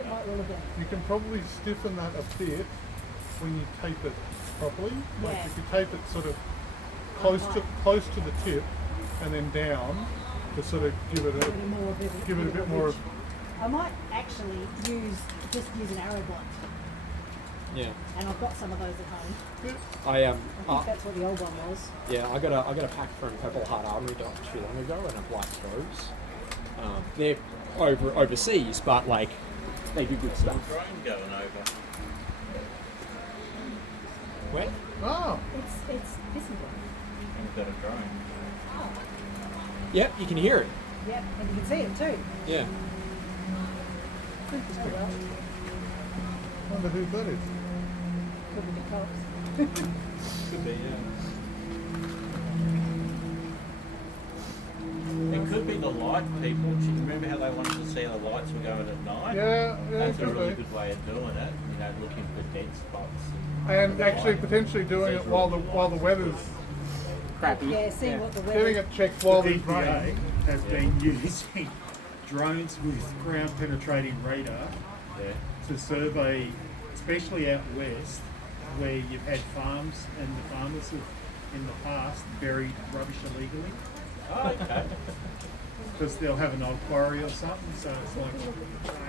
You can probably stiffen that a bit when you tape it properly. Like if you tape it sort of close to the tip and then down to sort of give it a bit more. I might actually use an arrow blunt. Yeah. And I've got some of those at home. Yeah. I think that's what the old one was. Yeah, I got a pack from Purple Heart Armory not too long ago, and I've liked those. They're overseas, but like they do good stuff. Drone going over. Where? Oh. It's this one. We've got a drone. Oh. Yep, you can hear it. Yep, and you can see it too. Yeah. Oh well. Wonder who that is. Could be the cops. Could be, yeah. It could be the light people. Do you remember how they wanted to see the lights were going at night? Yeah, That's a could really be. good way of doing it. You know, looking for dead spots. And actually potentially doing it while the weather's Crappy. Yeah, seeing what the getting weather. it checked while The there's rain. EPA has been using drones with ground penetrating radar Yeah. to survey, especially out west, where you've had farms and the farmers have in the past buried rubbish illegally. Oh, okay. Because they'll have an old quarry or something, so it's like,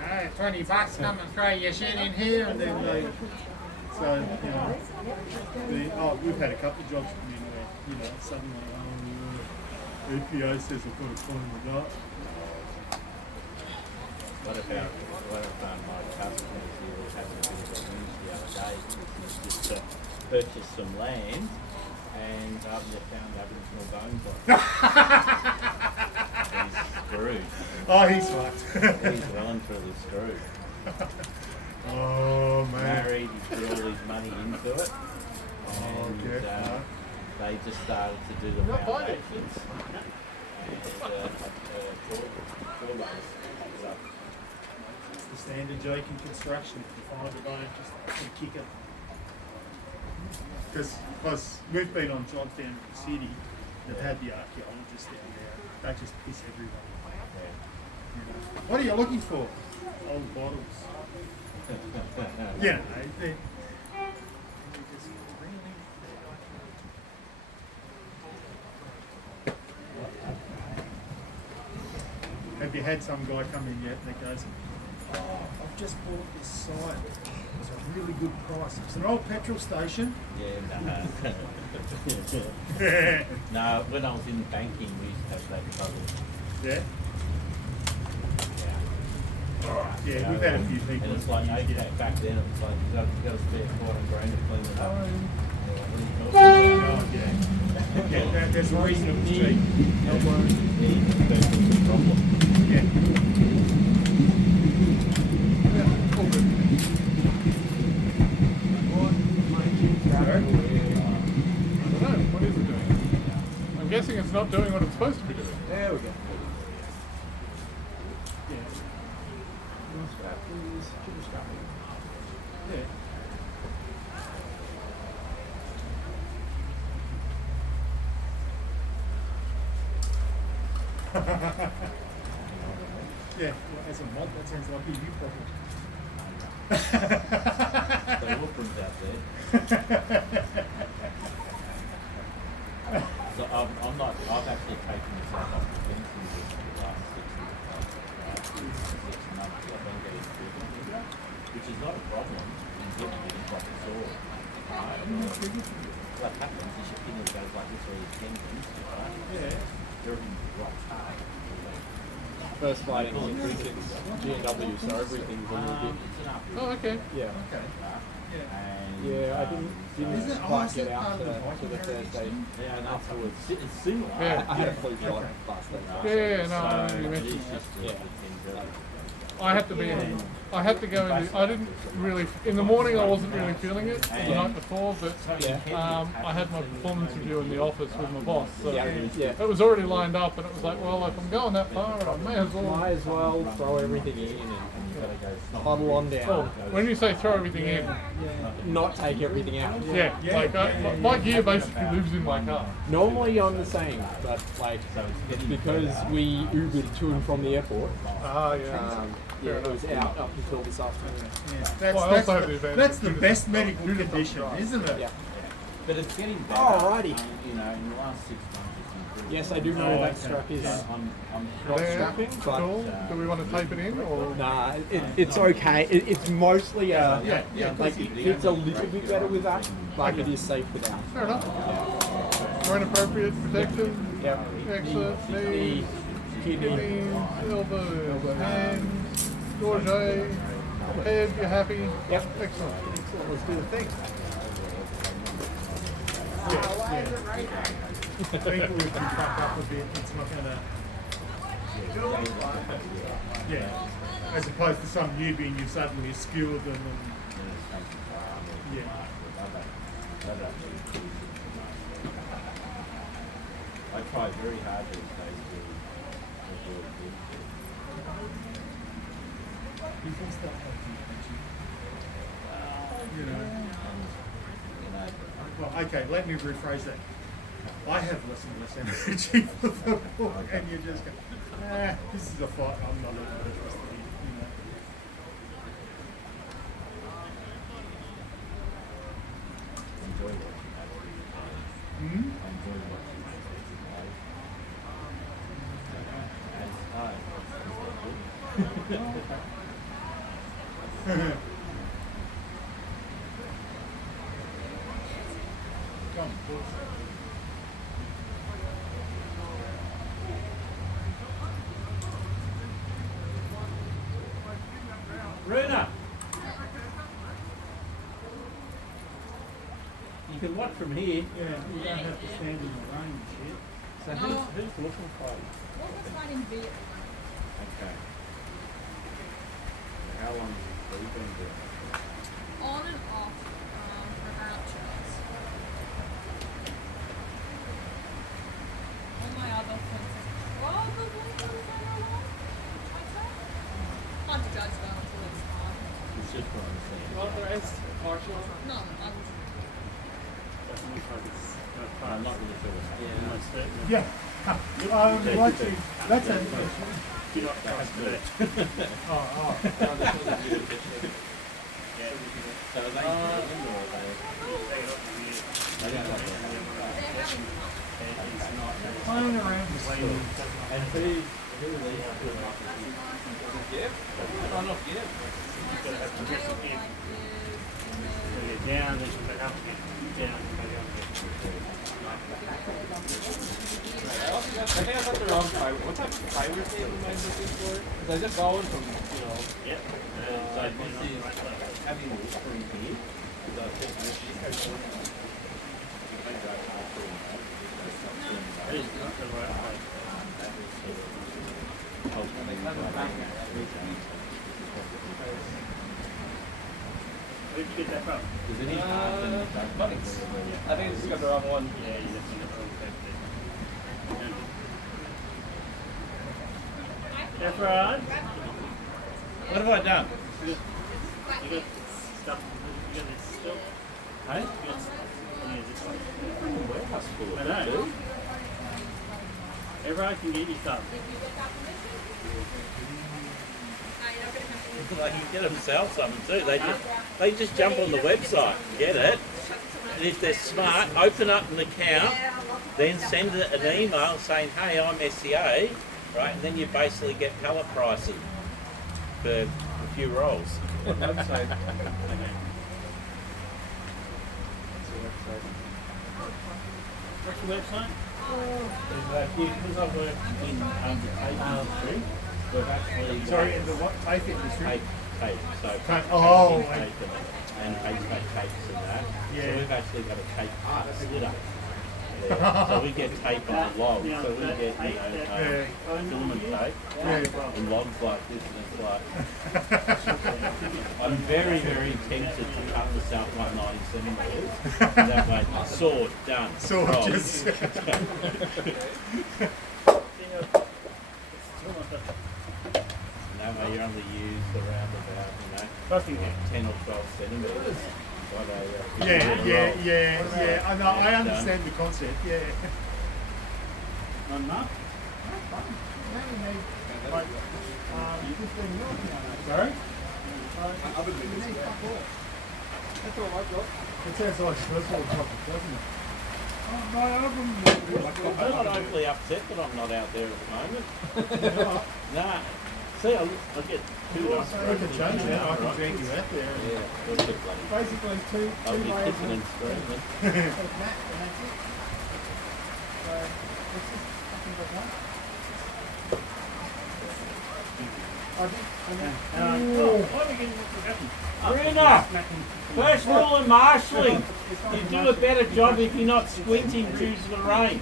hey, $20, come and throw your shit in here, and then they, so, you know, we've had a couple of jobs come in where, you know, suddenly, EPA says I've got to climb the dot. What about my customers who were having a bit of a news the other day? Just to purchase some land and they found Aboriginal bones on it. He's screwed. Oh, he's fucked. He's well and truly screwed. Oh, man. Married, he put all his money into it. And they just started to do the foundations. And The standard joke in construction, if you find a bone, just kick it. Because we've been on jobs down in the city that had the archaeologists down there. They just piss everyone. You know. What are you looking for? Old bottles. Yeah, they just really. Have you had some guy come in yet that goes, oh, I've just bought this site. It's a really good price. It's an old petrol station. Yeah, no, when I was in banking, we used to have that trouble. Yeah? Yeah, Yeah, we've had a few people. And it's like, okay, back then it was like, you got to spare $400,000 to clean it up. Oh, yeah. Yeah, there's a reason it was cheap. No worries. Problem. Yeah. All good. Sorry? I don't know. What is it doing? I'm guessing it's not doing what it's supposed to be doing. There we go. Yeah. Yeah. Yeah, well, as a mod, that sounds like a you problem. So Wilfred's out there. So I've actually taken myself off the fence in the last 6 months. I've been getting treatment, which is not a problem in getting it like a sword. What happens is your finger goes like this or your tendons, right? Yeah. Everything rocks hard. First fighting on 36 G&W, so everything's a little bit. Oh, okay. Yeah. Okay. And, Yeah, I didn't Is it- quite is get it out part of the to the Viking Thursday. yeah, and afterwards, it's similar. Yeah. I had a flu shot last week. Yeah, no, So you it mentioned is that. just Yeah. I had to be in. I had to go in. I didn't really. In the morning, I wasn't really feeling it. The night before, but Yeah. I had my performance review in the office with my boss. So Yeah. it was already lined up, and it was like, well, if I'm going that far, I may as well. Might as well throw everything in and huddle on down, When you say throw everything in, not take everything out. yeah, like my gear basically lives in my car. Normally I'm the same, but like because we Ubered to and from the airport, Ah, yeah. yeah, it was out up until this afternoon. Yeah, Well, I also have the advantage that's of the doing best this. medical Do this condition, outside. isn't it? Yeah. But it's getting better. Alrighty. You know, in the last 6 months it's improved. Yes, I do know that strap is I'm not There, strapping, but cool. Do we want to tape it in or? nah, it's okay. It's mostly like it fits a little bit better with that, but it is safe without. Fair enough. Wearing appropriate protection. Yep. Excellent. Knee, kidney. Kidneys, elbows, hands, gorget, head, you're happy? Yep. Excellent. Let's do the thing. Thankfully, if you fuck up a bit, it's not gonna. Yeah. As opposed to some newbie and you suddenly skilled them and. Yeah. I try very hard these days to avoid You know. Well, okay, let me rephrase that. I have less and less energy for the book, and you just go, this is a fight I'm not even interested in, you know. enjoy watching that. Hmm? I enjoy watching that. And Come, boys. Runa! You can watch from here. Yeah, you don't have to stand in the rain and shit. So who's looking for you? What was mine in Vietnam? Okay. How long have you been doing it? On and off for about 2 months. All my other friends probably for a while. I'd say. Hard to judge though until it's time. It's just what I'm saying. Authorized partial. No, I'm I'm not really sure what's happening. Yeah. Actually, that's a. Oh. So are they filming or are they don't like that. Playing around with And who released the Jeff? Oh, not Jeff. Down, then back up again. Down, back up again. I think I got the wrong fiber. What type of fiber tape am I looking for? Because I just got one from, Yep. So this is having this from here. So I think this is That is not the right way. Where'd you get that from? Does any happen? Buckets. I think I just got the wrong one. Yeah, you definitely got the wrong tape there. That's right. What have I done? You got stuff, you got this stuff. Hey? You got stuff. Yeah, this one. Warehouse full I of know. food. Everyone can get you some. They can get themselves something too. They just jump on the website, get it, and if they're smart, open up an account, then send it an email saying, "Hey, I'm SCA," right, and then you basically get pallet pricing for a few rolls. What website? What's the website? Because I work in the tape industry, we've actually Sorry, in the what tape industry? tape, so Oh, tape and HVAC tapes and that. Yeah. So we've actually got a tape slitter. Yeah. So we get tape on the log, so we get filament tape and logs like this, and it's like I'm very, very tempted to cut this out like 90 centimetres. That way, sword done. Sword Roll. just. And that way we only use around about, Fucking 10 or 12 centimetres. But Yeah. I understand the concept. Yeah. Not enough? Like, 15 mil. Sorry? That's all I've got. It sounds like first world topic, doesn't it? I'm not overly upset that I'm not out there at the moment. Nah. See, I get two I can change that. I can drag you out there. Yeah, that's a bloody. Basically two I'll be layers kissing and screaming. of mat, and that's it. So this is fucking good one. Why are we getting what happened? Brenda, first rule of marshalling, you do a better job if you're not squinting due to the rain.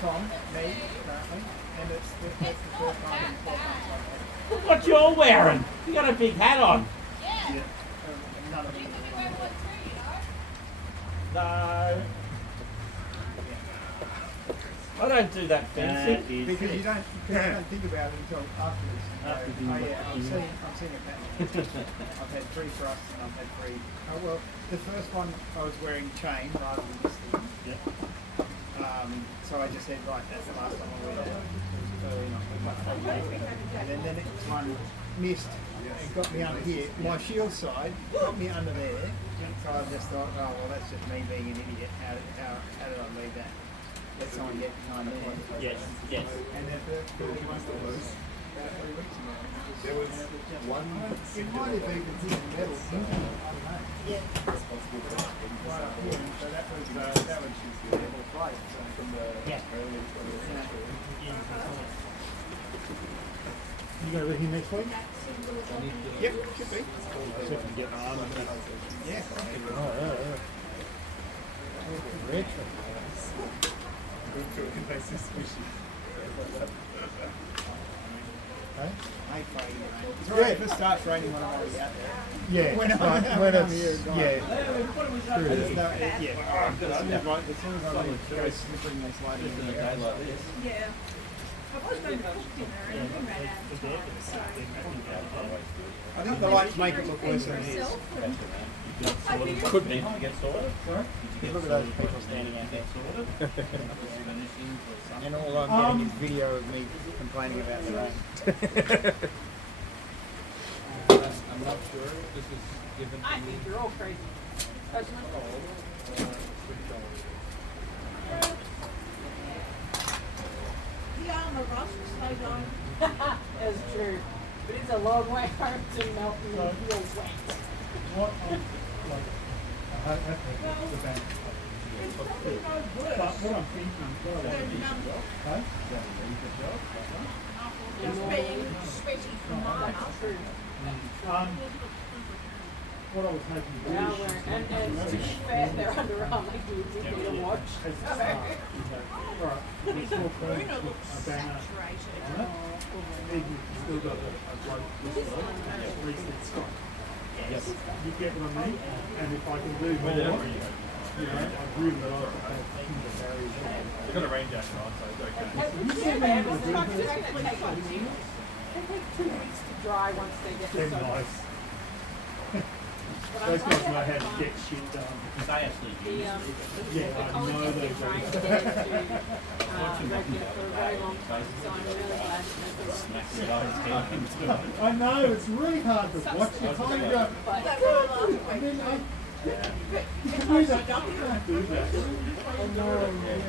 Tom, me, currently, and that's the first time in 12 months like that. Look what you're wearing. You got a big hat on. None of them. No. I don't do that fencing. Because you don't think about it until afterwards. I'm seeing a pattern. I've had 3 thrusts and I've had 3. Oh well, the first one I was wearing chain rather than this thing. So I just said, right, that's the last time I wear that. It was early enough. And then next one missed. It got me under here. My shield side got me under there. So I just thought, oh well, that's just me being an idiot. How did I leave that? Let someone get behind there. Yes. And then the one that was about 3 weeks ago. There was one. It might have even been metal. I don't know. Yeah. Responsible for that. So that was the level 5. So from the Australian You go with him next week? Yep, should be. See if we can get an arm on that. Yeah. Retro. Good makes this squishy. Hey? Hate fighting in the rain. It's alright if it starts raining when I'm already out there. Yeah, When but I'm when here, it's, it's gone. yeah. There's no, yeah. As soon as I go slippery and they slide in In the a day like this. Yeah. I was going to cook dinner and we ran out of time, so. I think the lights make it look worse than it is. Myself and Could be. Did you get sorted? Sorry? Look at those people standing out there. Sorted? And all I'm getting is video of me complaining about the rain. I'm not sure. This is given I think you're all crazy. Personally. The armor rust stays on. That's true. But it's a long way home to melt and then feel wet. What, like, the bank. It's probably no worse. But what I'm thinking, what I want to do, hey? Just being sweaty from armor. What I was hoping to do Now is we're, and to be fair, they're underarm like you did need a watch. as a start, alright, we still put Bruno a looks banner saturated. on it, then you've still got a bloke this side, at least it's got. Yes. You get what I mean? And if I can do more, you know, I really like to have timber barriers on. They've got a rain jacket on, so it's okay. Yeah, man, it's just gonna take like they take 2 weeks to dry once they get They're soaked. nice. But Those I'm guys glad know how they to have get shit done. They actually the, use Yeah, I know colleges they been trying to do. get into regular for a very long time, so I'm really glad that they're smack the guy's head into it. I know, it's really hard to watch. You kind of go, but I mean, you can do that, you can't do that. I know, yeah.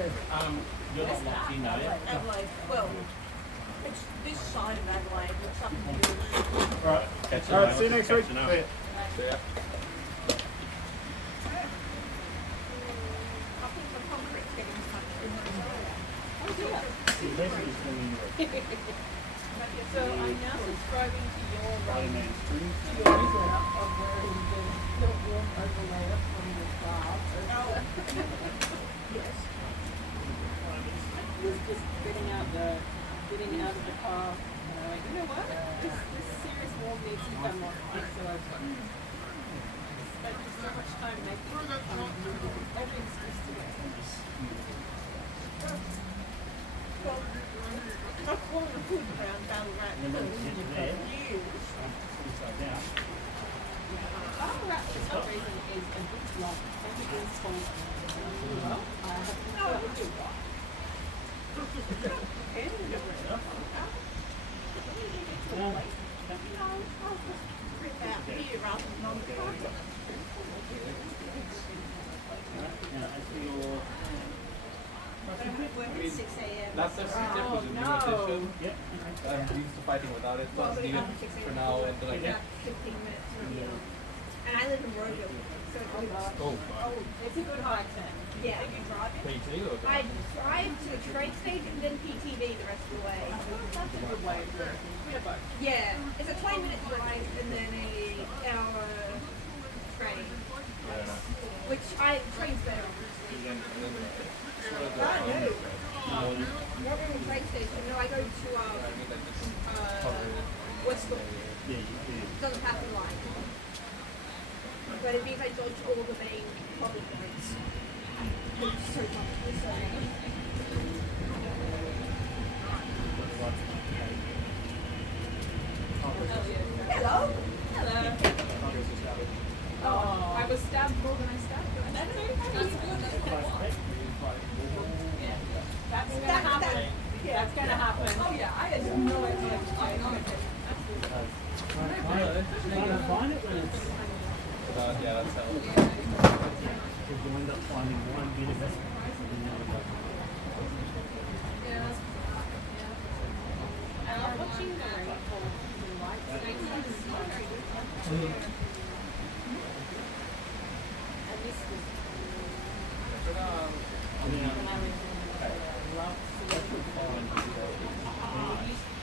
You're not locked in, are you? Adelaide, well, it's this side of Adelaide, it's up in the Right. Catch All right, see you next week. Catching up. See ya. I think the concrete's getting much so I'm now subscribing to your Spider-Man string. of wearing the warm overlay from the car. Yes. Was just getting out of the car, and I'm like, you know what? This serious warm needs to come on. So I spent so much time making it. Everything's just together. I've fallen a food around battle rat And then for sit there. years. Upside down. Battle rat for some reason is a bit like everything's called well. I have no idea why. I'll just print out here rather than on the counter. Now, as for your... Work at 6 a.m. That's the tip was a new no. edition. Yep. I'm used to fighting without it, so Well, it's but needed I'm 6 a.m. for now until I get. 15 minutes from here. And I live in Royal, so it's good. Oh, It's a good hike then. Yeah. Are you driving? wait, you go. I drive to the train station and then PTV the rest of the way. That's a good way to do it. Yeah, it's a 20-minute drive and then a hour train. Which train's better. I know. Not in the train station. No, I go to Westall. Yeah, It's on the Pathway line. But it means I dodge all the main public roads. Which is so comfortable, so hello. Hello. Oh, I was stabbed more than I stabbed you. That's okay. That's good. That's gonna happen. Yeah, that's gonna happen. Oh yeah, I had no idea. I know it. Trying to find it when it's... Yeah, that's how. Because you end up finding one bit of it. And then it's like, I love watching the rainfall in lights. And I can see it. And this was when I was in love.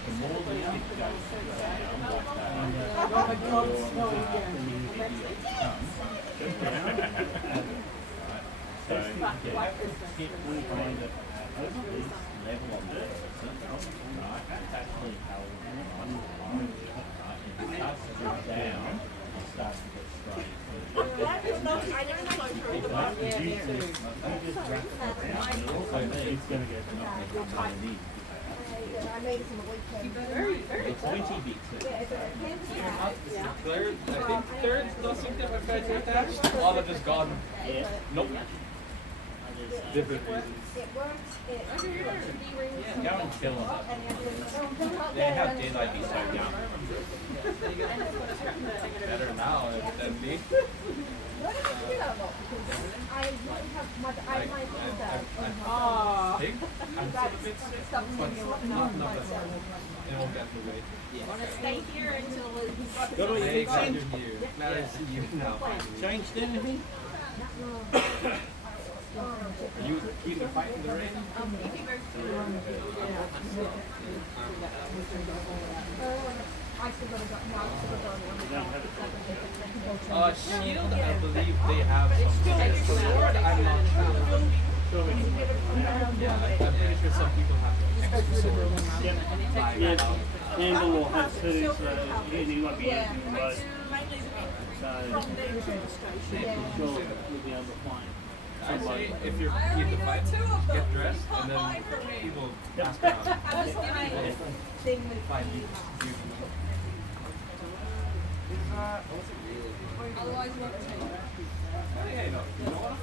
The more the stick goes down, like that, Oh my God, it's snowing again. so get we find that at least level on the person, right? It's actually held on right? If it starts to drop down, it starts to get straight. I didn't flow through the bus. Yeah, me too. Also, it's going to get underneath. I made it from the weekend. Very, very It's 20 bits. Third, I think third does something I've tried to attach. All have just gone. Nope. Different reasons. It works. It Go and kill them. They have daylight be so young. Better now than me. Think? I'm still a bit sick, but not that bad. It won't get in the way. Want to stay here until it's Go to your Hey, glad exit. you're here. Glad I see you now. Changed anything? You keep the fight in the rain? Shield, I believe they have some. Sword, I'm not sure. Yeah, I'm pretty sure some people have extra swords. yeah, Campbell will have two, so he won't be using them both. So, sure, we'll be able to find I'd somebody. say if you're keep the fight, get dressed, and then people ask around. Find you. Otherwise, you won't take it. Hey, no, you know what?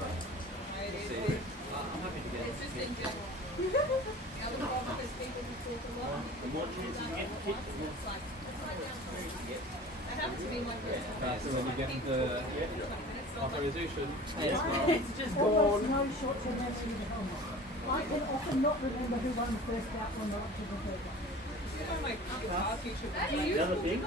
I'm happy to get it. It's just in general. The other problem is people who talk a lot. The more chances you get to hit, the more... It's like, it's right down the street. It happens to be like this. So when you get the authorization, It's just gone. No short-term memory of the helmet. I can often not remember who won the first bout when not up to the third one. My car teacher. The other thing,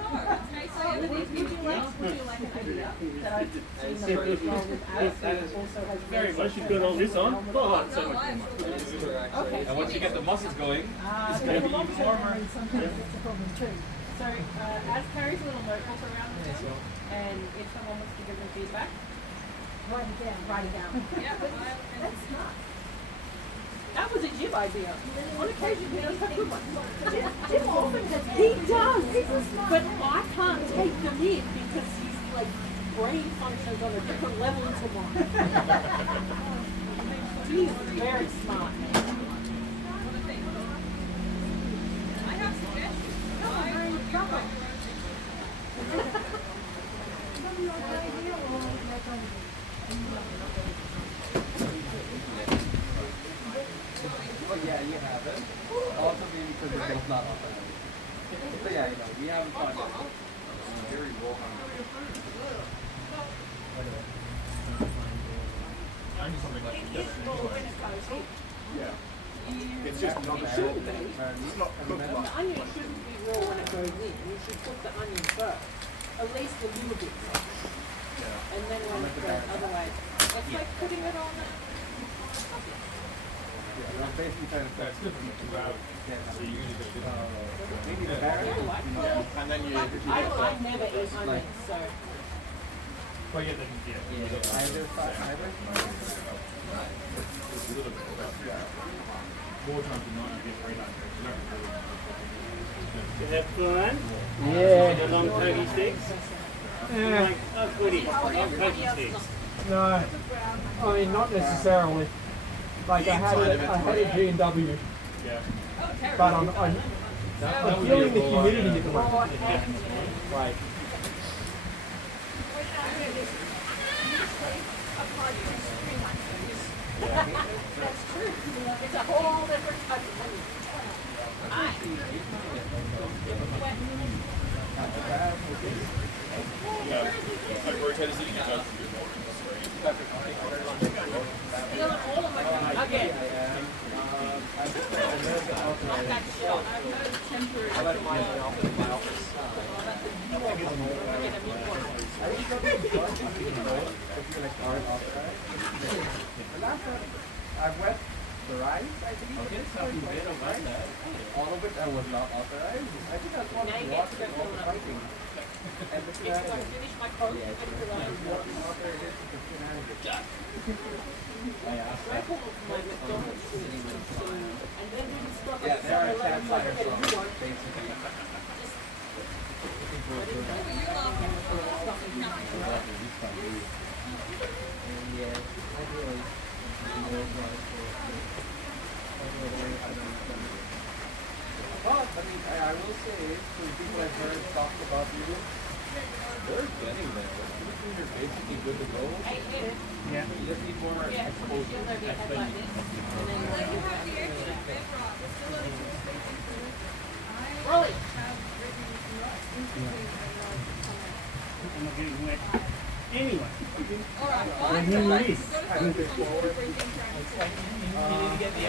very much you've got all this on. Oh, it's so much more. and once you get the muscles going, it's But going to the be long even term warmer. memory sometimes it's a problem too. So, as carries a little notebook around the room, and if someone wants to give them feedback, Write it down. write it down. That's smart. That was a Jim idea. On occasion, he does have good ones. Jim often does. He does, He's a smart but man. I can't take them in because he's like brain functions on a different level to mine. He's very smart. idea or that's on But yeah, you have it. Also maybe because it's both not authorized. But yeah, we haven't found it. Very raw. Yeah. It's just not It bad. shouldn't be. It's not cooked The like. onion shouldn't be raw when it goes in. You should cook the onion first. At least a little bit. And then when it goes, otherwise, it's like putting it on a... I'm basically trying to That's good. So you usually do maybe the carrot, and then you. I never eat onions, so... Well, yeah, then either either. More times than not, you get very nice. You have fun? Yeah. The long pokey sticks? Like, oh, goody. Long pokey sticks. No, I mean not necessarily. Like I had a G&W, Yeah. but I'm feeling the humidity at the moment. Like That's true. It's a whole different type of onion. Like rotators that you can go through. Okay. I let mine off in my office. I've wet the rice, I think. All of it I was not authorized. I think that's one of the water and all the fighting. And the Finish my coat. I asked yeah, there are campfire songs, basically. Yeah, I really. But, I mean, I will say, from people I've heard talk about you, they're getting there. You're basically good to go. Yeah. You just need more exposure. Rolly. I'm not getting wet. Anyway. when you release, You need to get the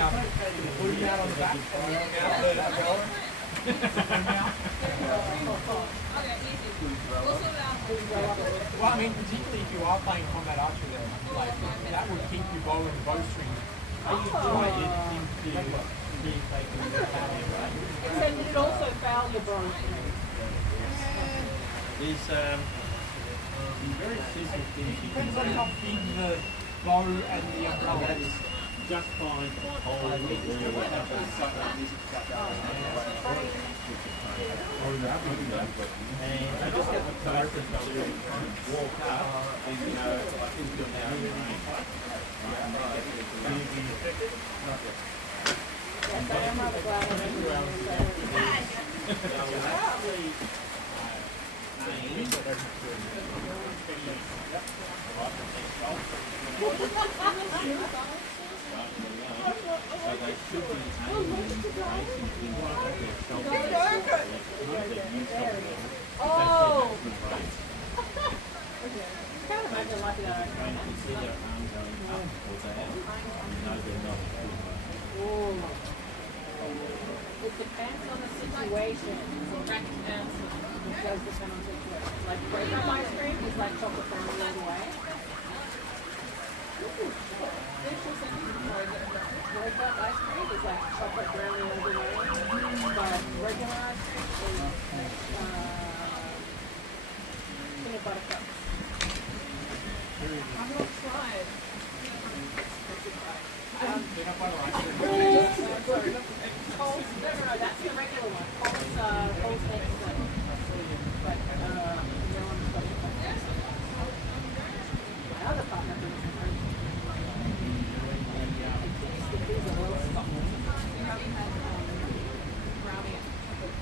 putting out on the back. Well, I mean, particularly if you are playing combat archery, then like that would keep you bow and bowstring. And it also foul your bow. Is very simple things. Depends on how big the bow and the umbrella is. Just fine. I just get the person to walk up and into Yes, I am rather glad I Oh! Can't imagine like that. Oh. It depends on the situation. It does depend on the situation. Like breakup ice cream is like chocolate brownie all the way. Breakup ice cream is like chocolate brownie all the way. But regular ice cream is peanut butter cups. I've not tried. Coles, no, that's the regular one. Coles makes them. But, no one's got it. My other partner brings them home. These are well stocked.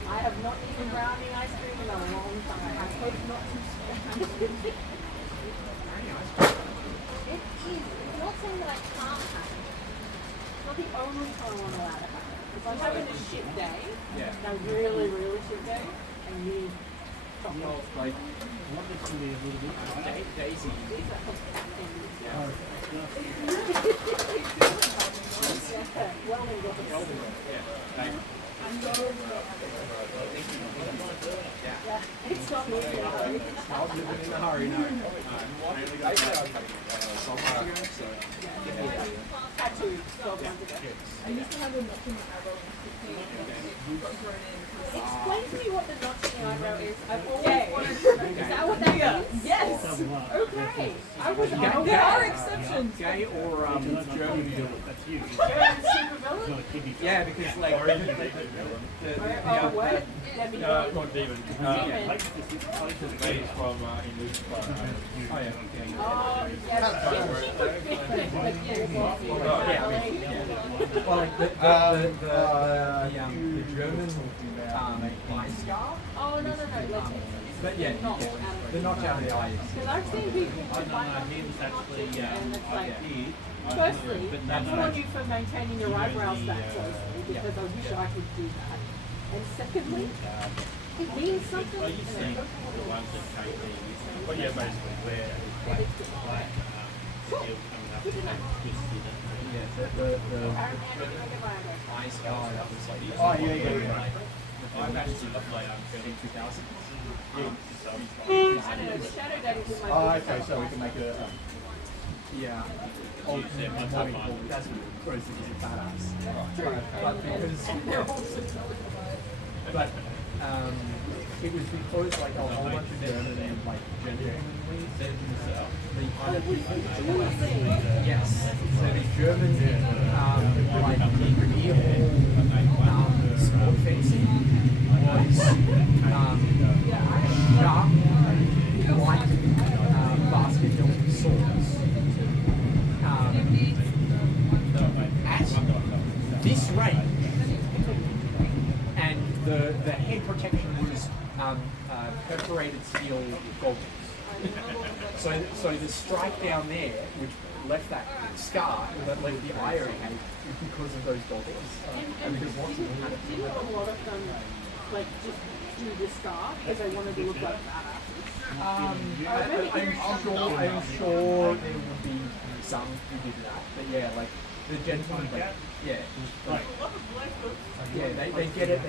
I have not eaten brownie ice cream in a long time. I hope not too soon. It is. It's not saying that I can't have it. It's not the only time I'm allowed to have it. If I'm having a shit day, a really, really shit day, and you need chocolate. Like Daisy. Well, then got the it's not moving in a hurry. Not living in a hurry, no. I said I was having so Had to 12 months ago. I used to have a notching eyebrow. Explain to me what the notching eyebrow is. I've always wanted to know. Is that what that means? Yes. Okay. I was There are exceptions. gay or German villain. German supervillain? Yeah, because like Oh, what? That means Not demon. demon. He's from English. oh yeah. Oh, yes. Well, like the German eye scar. Oh, no. Let's But yeah, they're not out of the eyes. because I've seen people who bite off He's actually and it's like, here. firstly, I applaud you for maintaining your eyebrows that closely because I wish I could do that. And secondly, it means something. Are you seeing the ones that take these? Well, yeah, basically where like he'll come up and twist it. Yeah, the eye scar that was like. Oh, yeah. I've actually got like 2000. I don't know, the shadow daddy was my Oh, biggest okay, so we help. can make a. Yeah. That's basically badass. But it was because like a whole bunch of German and like genuinely said yes. So the German like medieval sport fencing was sharp like basket hilt swords. At this range, and the head protection was perforated steel goggles. So the strike down there, which left that scar, that left the eye okay, is because of those goggles. And didn't a lot of them like just do this scar because they wanted to look like badasses? I'm sure there would be some who did that, but yeah, like the gentleman, like, yeah, like, they get it,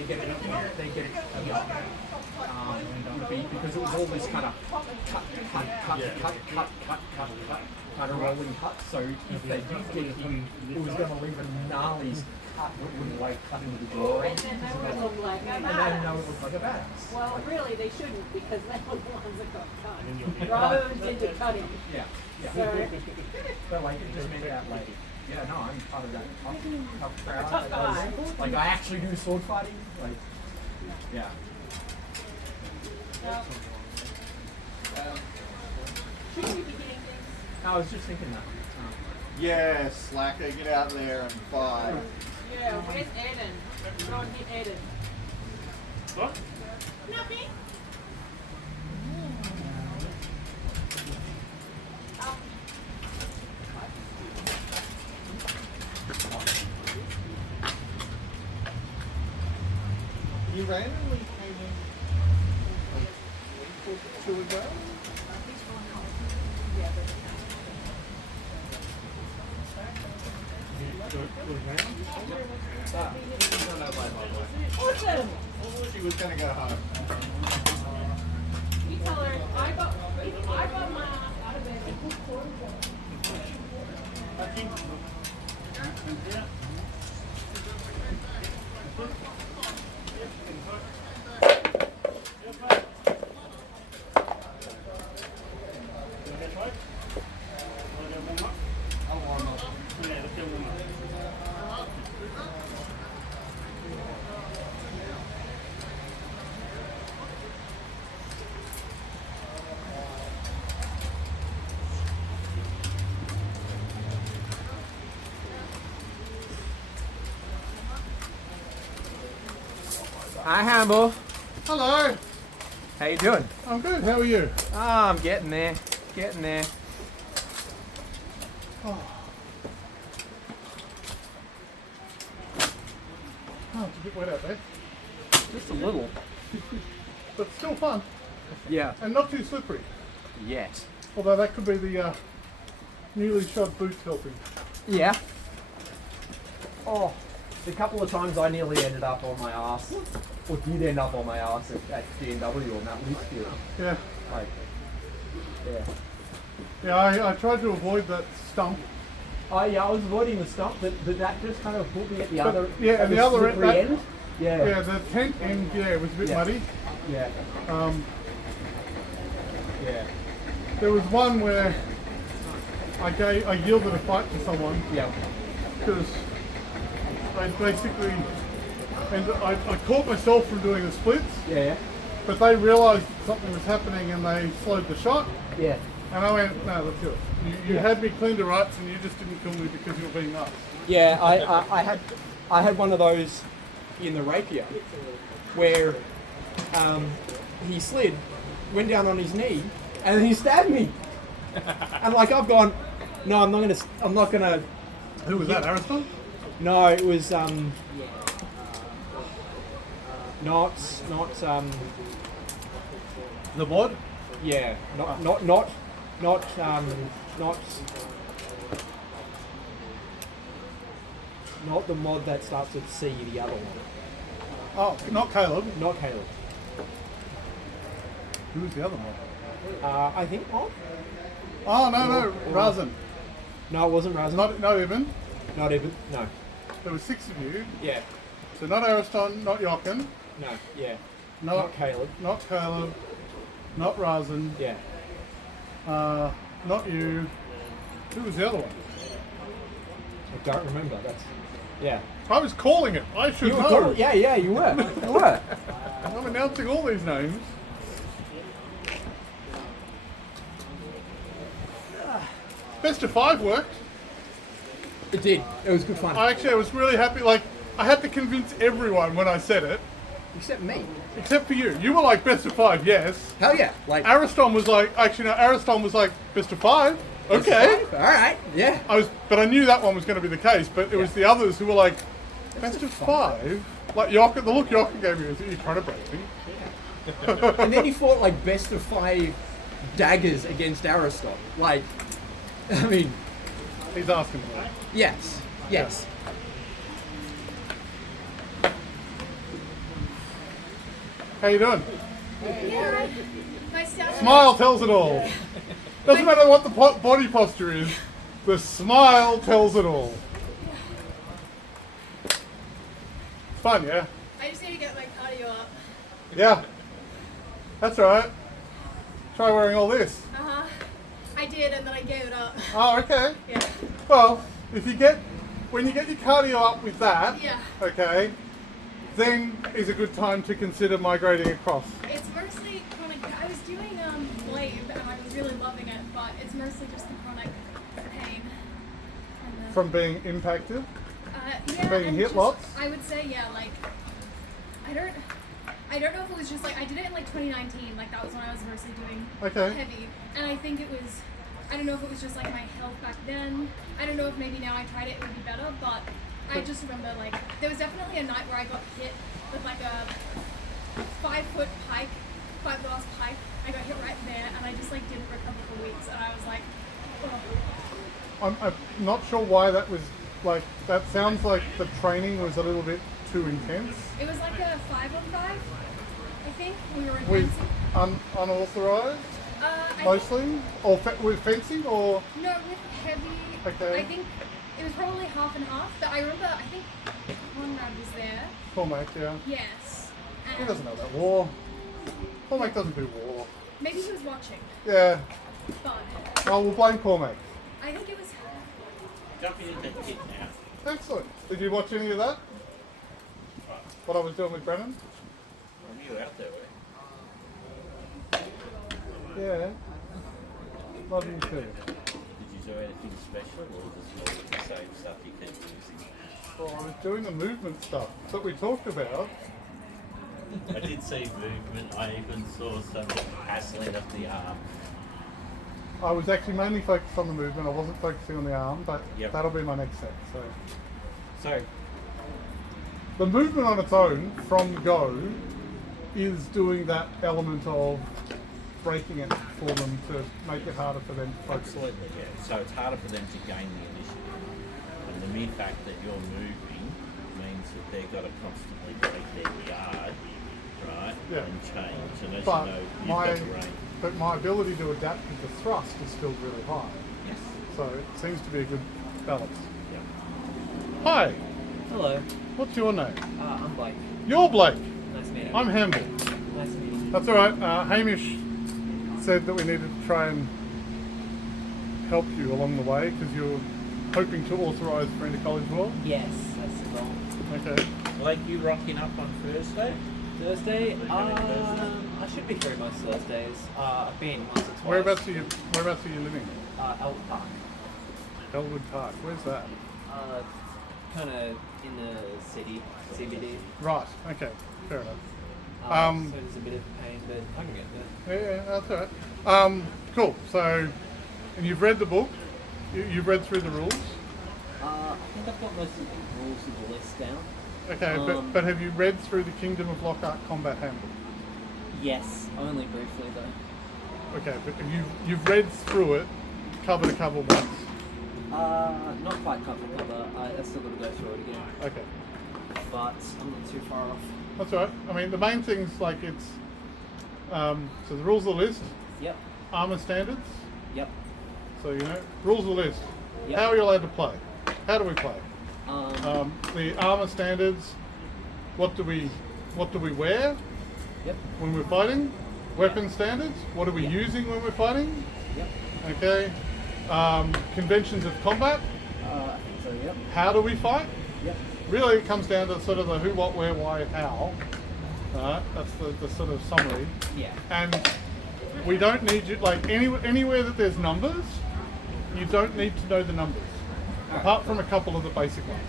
because it was all this kind of cut, kind of rolling cut. So if they did get him, it was going to leave a gnarly cut that wouldn't like cut into the drawing, And then they would look like a and then badass. know it looked like a badass. Well, really, they shouldn't because they were the ones that got cut rather than did the cutting. Yeah. So, But like it just meant that like, yeah, no, I'm part of that tough crowd. Tough guy. Like I actually do sword fighting. Like, yeah. now, shouldn't we be getting things? I was just thinking that. Yeah, slacker, get out there and fight. Yeah, where's Eden? Go and hit Eden. What? Nothing. You randomly came in like a week or two ago? Awesome. She was gonna go home. You tell her I got my ass out of bed. Hi, Hamble. Hello. How you doing? I'm good. How are you? I'm getting there. Getting there. Oh, it's a bit wet out there, Just a little. but still fun Yeah. and not too slippery. Yet. Although that could be the newly shod boots helping. Yeah. Oh, a couple of times I nearly ended up on my ass, or did end up on my ass at BMW on that lift field. Yeah. Like, yeah. Yeah, I tried to avoid that stump. Oh yeah, I was avoiding the stump, but that just kind of put me at the other. Yeah, at and the other end. slippery end. Yeah. Yeah, the tent end. Yeah, it was a bit muddy. Yeah. Yeah. There was one where I yielded a fight to someone Yeah. because they basically, and I caught myself from doing the splits, Yeah. but they realised something was happening and they slowed the shot. Yeah. And I went, no, let's do it. You had me clean to rights and you just didn't kill me because you were being nuts. Yeah. I had one of those in the rapier where he slid, went down on his knee, and then he stabbed me. And like I've gone, no, I'm not gonna. Who was that, Ariston? No, it was not The mod? yeah, not the mod that starts with C, the other one. Oh, not Caleb. Not Caleb. Who was the other mod? I think mod? Oh, no, Razan. No, it wasn't Razan. Not even. Not even. No. There were 6 of you. Yeah. So not Ariston, not Jochen, No. Yeah. not Not Caleb. not Caleb, not Razan, Yeah. not you. Who was the other one? I don't remember. That's. Yeah. I was calling it. I should You were know. total- yeah, you were. You were. I'm announcing all these names. Best of 5 worked. It did. It was good fun. I was really happy. Like, I had to convince everyone when I said it, Except me. except for you. You were like, best of 5, yes. Hell yeah. Like. Ariston was like, Ariston was like, best of 5. Okay. All right. Yeah. But I knew that one was going to be the case. But it was the others who were like, best of 5. Like Jochen, the look Jochen gave me was, are you trying to break me? And then he fought like best of 5 daggers against Ariston. Like, I mean, He's asking for it. yes. Yes. How you doing? Yeah. My son. Smile tells it all. Doesn't matter what the body posture is. The smile tells it all. It's fun, yeah? I just need to get my cardio up. Yeah. That's alright. Try wearing all this. Uh-huh. I did, and then I gave it up. Oh, okay. Yeah. Well, when you get your cardio up with that, Yeah. okay, then is a good time to consider migrating across. It's mostly chronic. I was doing Blade, and I was really loving it, but it's mostly just the chronic pain. And the, From being impacted. yeah, being and hit just, lots? I would say, yeah, like, I don't know if it was just like, I did it in like 2019, like that was when I was mostly doing Okay. heavy, and I think it was, I don't know if it was just like my health back then, I don't know if maybe now I tried it, it would be better, but I just remember like, there was definitely a night where I got hit with like a 5-foot pike, 5-glass pike, I got hit right there, and I just like didn't recover for weeks, and I was like, oh. I'm not sure why that was like, that sounds like the training was a little bit too intense. It was like a 5-on-5, I think, we were in With fencing. unauthorized, I mostly? Or with fencing, or? No, with heavy. Okay. I think it was probably half and half, but I remember, I think Conrad was there. Cormac, yeah. Yes. He And doesn't know about war. Cormac doesn't do war. maybe he was watching, Yeah. but Oh, we'll blame Cormac. I think it was. Jumping into the pit now. Excellent. Did you watch any of that? What I was doing with Brennan? You were out there, were you? Yeah. Love you too. Did you do anything special, or was it all the same stuff you keep using? Well, I was doing the movement stuff that we talked about. I did see movement. I even saw some hassling of the arm. I was actually mainly focused on the movement. I wasn't focusing on the arm, but Yep. that'll be my next set. So, The movement on its own from go is doing that element of breaking it for them to make it harder for them to focus. Absolutely, yeah. So it's harder for them to gain the initiative. And the mere fact that you're moving means that they've got to constantly break their guard, right? Yeah. And change. And as But you know, you've my got the range. but my ability to adapt with the thrust is still really high. Yes. So it seems to be a good balance. Yeah. Hi, Hello. what's your name? I'm Blake. You're Blake. Nice meeting you. I'm Hemble. Nice meeting you. That's all right. Hamish said that we needed to try and help you along the way because you're hoping to authorise for Inter-College World. Yes, that's the goal. Okay. Blake, you rocking up on Thursday? Thursday, I should be free most Thursdays. I've been once or twice. Whereabouts are you living? Elk Park. Elwood Park. Where's that? Kind of in the city, CBD. Right. Okay. Fair enough. So there's a bit of pain, but I can get there. Yeah, that's all right. Cool. So, and you've read the book. You've read through the rules. I think I've got most of the rules of the list down. Okay, but have you read through the Kingdom of Lockhart Combat Handbook? Yes, only briefly though. Okay, but you've read through it cover to cover once. Not quite cover to cover. I still got to go through it again. Okay, But I'm not too far off. that's all right. I mean, the main things like it's so the rules of the list, Yep. armor standards. Yep. So rules of the list. Yep. How are you allowed to play? How do we play? Um, The armor standards. What do we wear Yep. when we're fighting? Weapon standards. What are we Yep. using when we're fighting? Yep. Okay. Conventions of combat. I think so. Yep. How do we fight? Yep. Really, it comes down to sort of the who, what, where, why, how. That's the sort of summary. Yeah. And we don't need you, like anywhere that there's numbers, you don't need to know the numbers. Alright. Apart from a couple of the basic ones.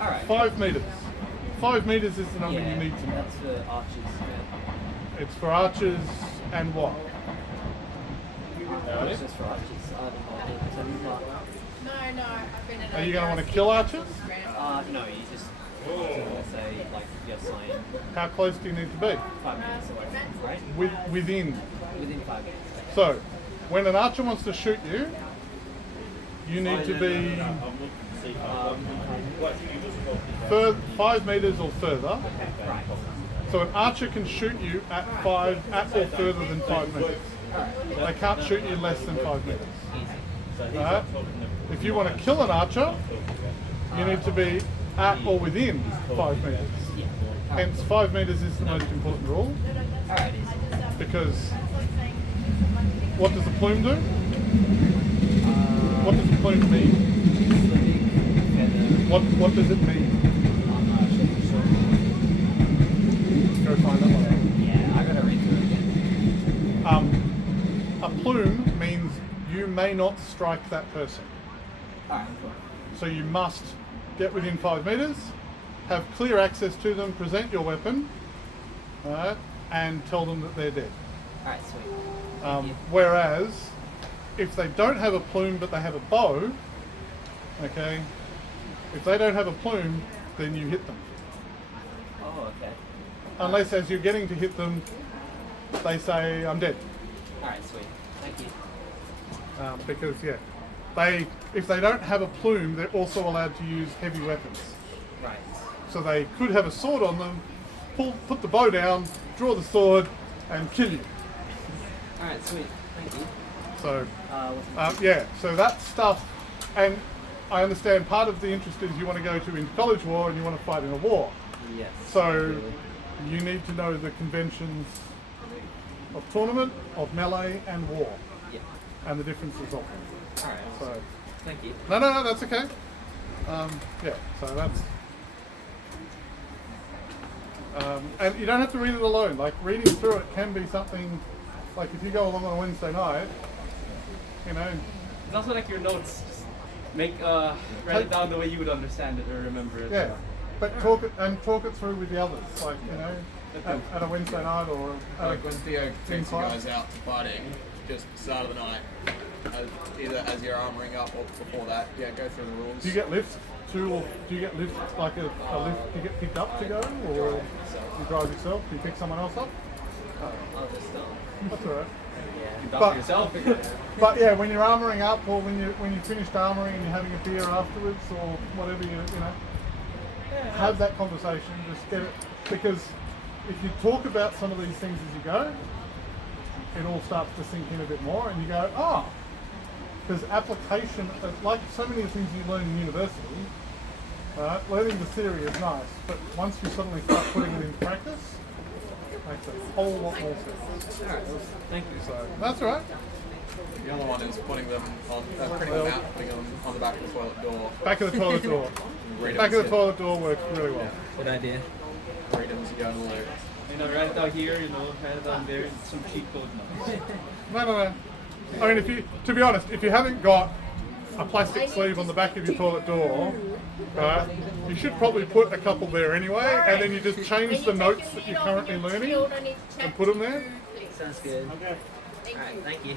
All right. 5 meters. 5 meters is the number Yeah, you need to know. that's for archers. Yeah. It's for archers and what? It's just for archers. I don't know. No, I've been in Are you going to want to kill archers? No, you just say like you're saying How close do you need to be? 5 minutes away, right? Within. Within 5 minutes. So, when an archer wants to shoot you, you need to be I'm looking to see if I've got further, 5 meters or further. Right. So an archer can shoot you at or further than 5 meters. They can't shoot you less than 5 meters. Easy. Alright? If you want to kill an archer, you need to be at or within 5 meters. Yeah. Hence, 5 meters is the most important rule All right. Easy. because what does the plume do? What does the plume mean? What does it mean? Go find that one. Yeah, I gotta read through it again. A plume means you may not strike that person. All right. Cool. So you must get within 5 meters, have clear access to them, present your weapon, alright, and tell them that they're dead. All right. Sweet. Whereas, if they don't have a plume but they have a bow, okay, if they don't have a plume, then you hit them. Oh, okay. Unless as you're getting to hit them, they say, I'm dead. All right. Sweet. Thank you. Because, if they don't have a plume, they're also allowed to use heavy weapons. Right. So they could have a sword on them, put the bow down, draw the sword, and kill you. All right. Sweet. Thank you. So, What's so that stuff, and I understand part of the interest is you want to go to Inter-College War and you want to fight in a war. yes. So Absolutely. you need to know the conventions of tournament, of melee, and war, Yeah. and the differences of them. All right. So, Thank you. no, that's okay. So that's. And you don't have to read it alone. Like reading through it can be something. Like if you go along on a Wednesday night, It's also like your notes. Just write it down the way you would understand it or remember it. yeah. But talk it through with the others. Like at a Wednesday night or Like when Theo takes you class. guys out to fighting, just start of the night, either as you're armoring up or before that. Yeah, go through the rules. Do you get lifts too, or do you get lifts like a lift? Do you get picked up to go, or you drive yourself? Do you pick someone else up? I'll just That's alright. you But- dump yourself. But yeah, when you're armoring up, or when you finished armoring and you're having a beer afterwards, or whatever you know, have that conversation. Just get it, because if you talk about some of these things as you go, it all starts to sink in a bit more, and you go, oh, because application, like so many of the things you learn in university, learning the theory is nice, but once you suddenly start putting it in practice, it makes a whole lot more sense. Alright, thank you. So That's all right. the other one is putting them on, printing them out, putting them on the back of the toilet door. Back of the toilet door. Read Back them, of the toilet door works really well. Good idea. Read them as you go along. You know, right down here, you know, right down there, some cheat code now. No. I mean, to be honest, if you haven't got a plastic sleeve on the back of your toilet door, right, you should probably put a couple there anyway, and then you just change the notes that you're currently learning and put them there. Sounds good. Okay. Alright, thank you.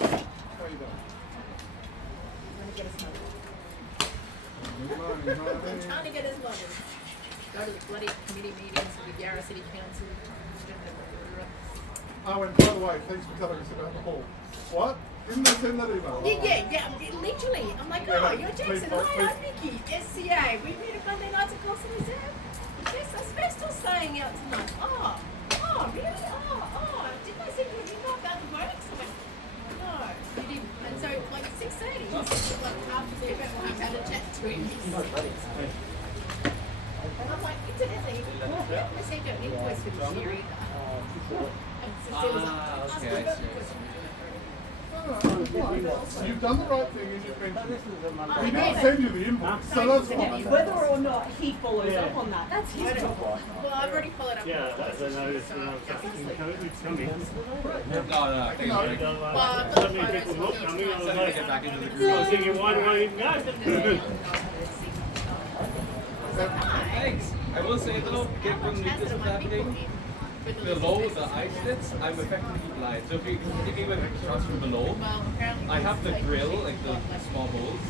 How you doing? I'm trying to get his level. Go to the bloody committee meetings with the Yarra City Council. Oh, and by the way, thanks for telling us about the hall. What? Didn't they send that email? Yeah, literally. I'm like, oh, you're Jackson. Hi, I'm Vicky. SCA. We meet at Monday nights at Costa Reserve. There's asbestos staying out tonight. Oh, really? Oh. Didn't I send you an email about the works? I went, no, you didn't. And so, like, 6:30, like, after the event, I had a chat to him. And I'm like, incidentally, I received an invoice for this year either. And Cecile was like, okay, I see. You've done the right thing and you've mentioned it. We didn't send you the invoice, so that's fine. Whether or not he follows up on that, that's his job. well, I've already followed up. Yeah, I don't know. It's coming. No, I think No. it's Well, right. I've got So many people look coming. I was Get like, back into the I group. was thinking, why do I even go? Thanks. I will say though, get when this is happening, below the ice slits, I'm effectively blind. So if you take me across from below, I have the grill, like the small bowls.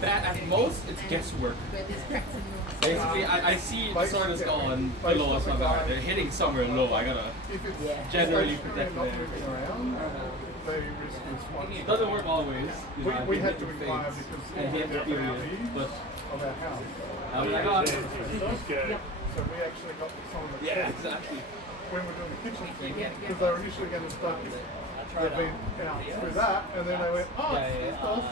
That at most, it's guesswork. Basically, I see sawdust gone below somewhere. They're hitting somewhere low. I gotta If it's generally stationary protect and not them. moving around, they risk is one. It doesn't work always. You know, We I had do to hit inquire things. because I hit the period, but of our house. I got it. Okay. So we actually got some of the Yeah, tests exactly. when we're doing the kitchen thing, because they were initially going to start the vent out through that, and then they went, oh, it's off.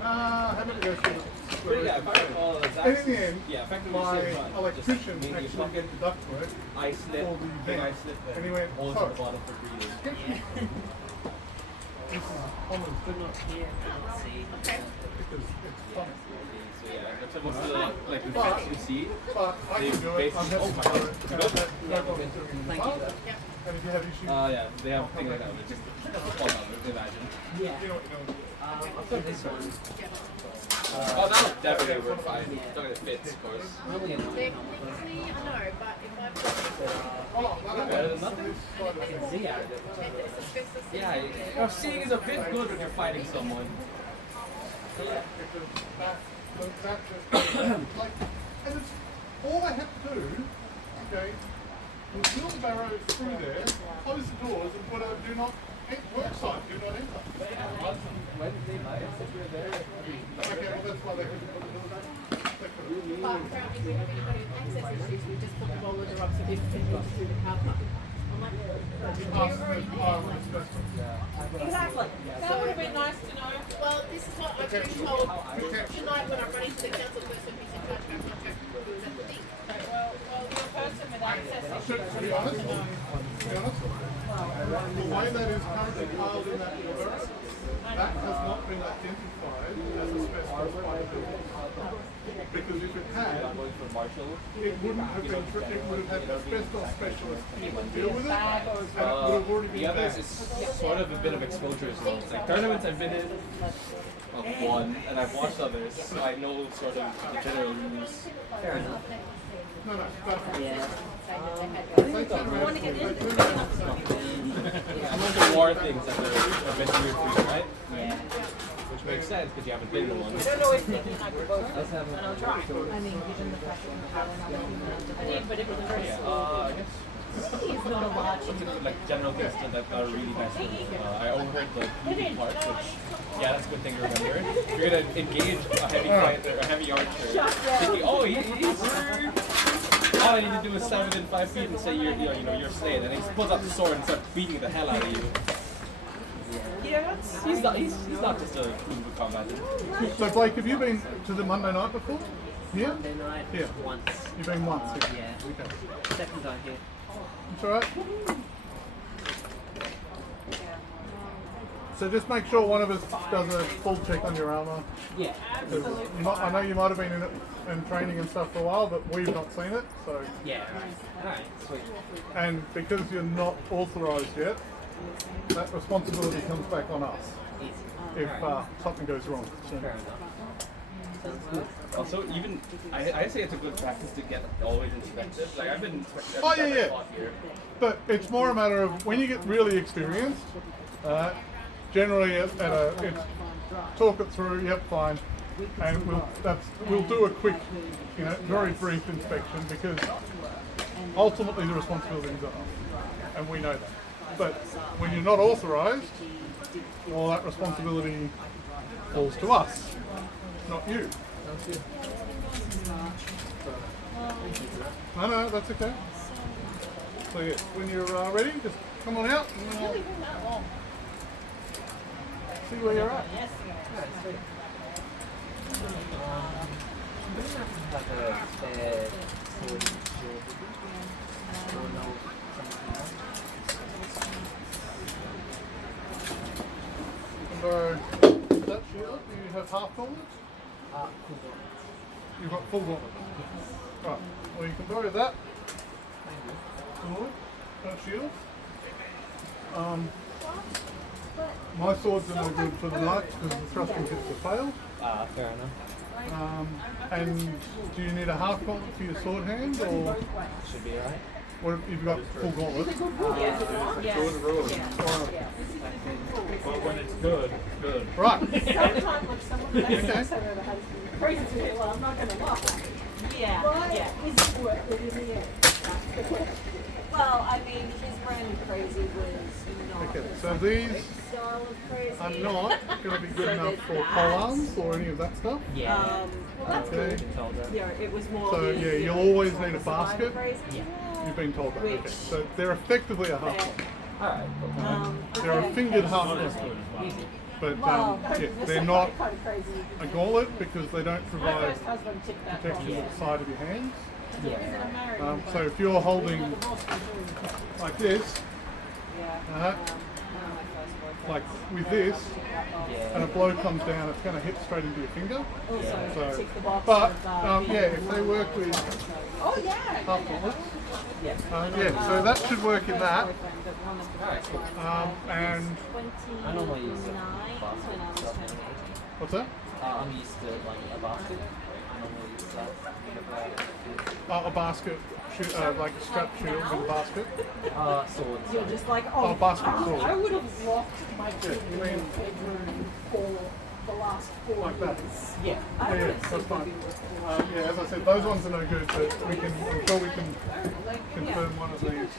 Having to go through But yeah, if I recall, and that's, in the end, yeah, effectively my same run. electrician Just maybe actually bucket, did the ductwork I slip, for the big I vent, slip, and he went, all to sorry, the bottom for breathing. this is common, Okay. because it's funny. So yeah, that's most of the, like the fits you see. But I They can do it, I'm basically- happy oh to my do God. it, and I've had no problem doing it in the Thank past. you. And if you have issues, Yeah, they have things like that. It's just fall out, imagine. you know what you're doing. I've got this one. Oh, that'll definitely work fine. Talking to fits, of course. Technically, I know, but if I've got Oh, no, Better than nothing. this side of it. See out of it. it's asbestos. Yeah, seeing is a bit good when you're fighting someone. Because that just like, and it's all they have to do, okay, was build the barrow through there, close the doors, and put a do not work sign, do not enter. Wednesday night, if you're there. Okay, well that's why they couldn't put the door down. They couldn't. But apparently, if we have anybody with access issues, we just put the roller door up so people can walk through the car park. I'm like, you're already there. Exactly. That would have been nice to know. Well, this is what I've been told tonight when I'm running to the council person who's in charge of our contract, who was at the thing. Well, the person with access To be honest, the way that is currently piled in that order, that has not been identified as asbestos by the building. Because if it had, it wouldn't have been, it would have had asbestos specialists here to deal with it, and it would have already been The there. others is sort of a bit of exposure as well. It's like tournaments I've been in, of one, and I've watched others, so I know sort of the general rules. Fair enough. No, go for it. Yeah. Some of the war things that are adventure free, right? Yeah. Which makes sense because you haven't been in one. I don't know if Nikki and I could both, Let's have and I'll try. I mean, given the fact that we have another human I did, but it was very Yeah, slow. I guess. He's not a large Look at like general things that are really best. I overheard the PvP part, which yeah, that's a good thing to remember. If you're gonna engage a heavy fighter, a heavy archer, thinking, oh, he's all I need to do is stand within 5 feet and say you're slain, and he pulls out the sword and starts beating the hell out of you. Yeah, He's not just a queen of combat. So Blake, have you been to the Monday night before? Here? Monday night Yeah. once. You've been once. Yeah. Okay. Second time here. It's alright. So just make sure one of us does a full check on your armour. Yeah. 'Cause I know you might have been in training and stuff for a while, but we've not seen it. So, Yeah. Alright, sweet. and because you're not authorised yet, that responsibility comes back on us Easy. if something goes wrong. So, Fair enough. Sounds good. Also, even I say it's a good practice to get always inspected. Like I've been inspected Oh, every time yeah. I fought here. but it's more a matter of when you get really experienced. Generally, it's talk it through. Yep, fine, and we'll do a quick, very brief inspection because ultimately the responsibility is on us, and we know that. But when you're not authorised, all that responsibility falls to us, not you. No, that's okay. So yeah, when you're ready, just come on out and we'll see where you're at. Like a spare sword shield. Or no, something else. So that shield, you have half gauntlets? Cool. You've got full gauntlet. Right, well you can borrow that. Sword, that shield. My swords are no good for the knights because the thrusting hits to fail. Fair enough. And do you need a half gauntlet for your sword hand, or Should be alright. what if you've got full gauntlet? But when it's good, it's good. Right. Sometimes like someone that I've ever had crazy to me, well, I'm not going to lie. Yeah, Why yeah. is it worth it in the end? That's the question. Well, I mean, his brand crazy was not Okay, the so these style of crazy. are not going to be good So enough there's for that. polearms or any of that stuff. Yeah. Well, that's Okay. good. Told her. Yeah, it was more. So the- yeah, you'll always need a basket. Crazy. You've been told that. Okay. Which- So they're effectively a half gauntlet. Alright, cool. They're a fingered half Not as gauntlet. good as well. Easy. But Well, they're not Kind of crazy. a gauntlet because they don't My provide first husband tipped that protection box. at the side of your hands. Yeah. So if you're holding like this, Yeah. like with this, Yeah. and a blow comes down, it's going to hit straight into your finger. Also, So, tick the box but of, yeah, if they work with Oh yeah. half gauntlets, Yeah. yeah, so that should work in that. Alright, cool. And I normally use a basket stuff anyway. what's that? I'm used to like a basket. I normally use that. A basket, like a strap shield with a basket. Swords. You're just like, Oh, basket sword. I would have locked my kid you in mean- the bedroom for the last 4 Like that. years. Yeah. Yeah, that's fine. Yeah, as I said, those ones are no good, but I'm sure we can confirm one of these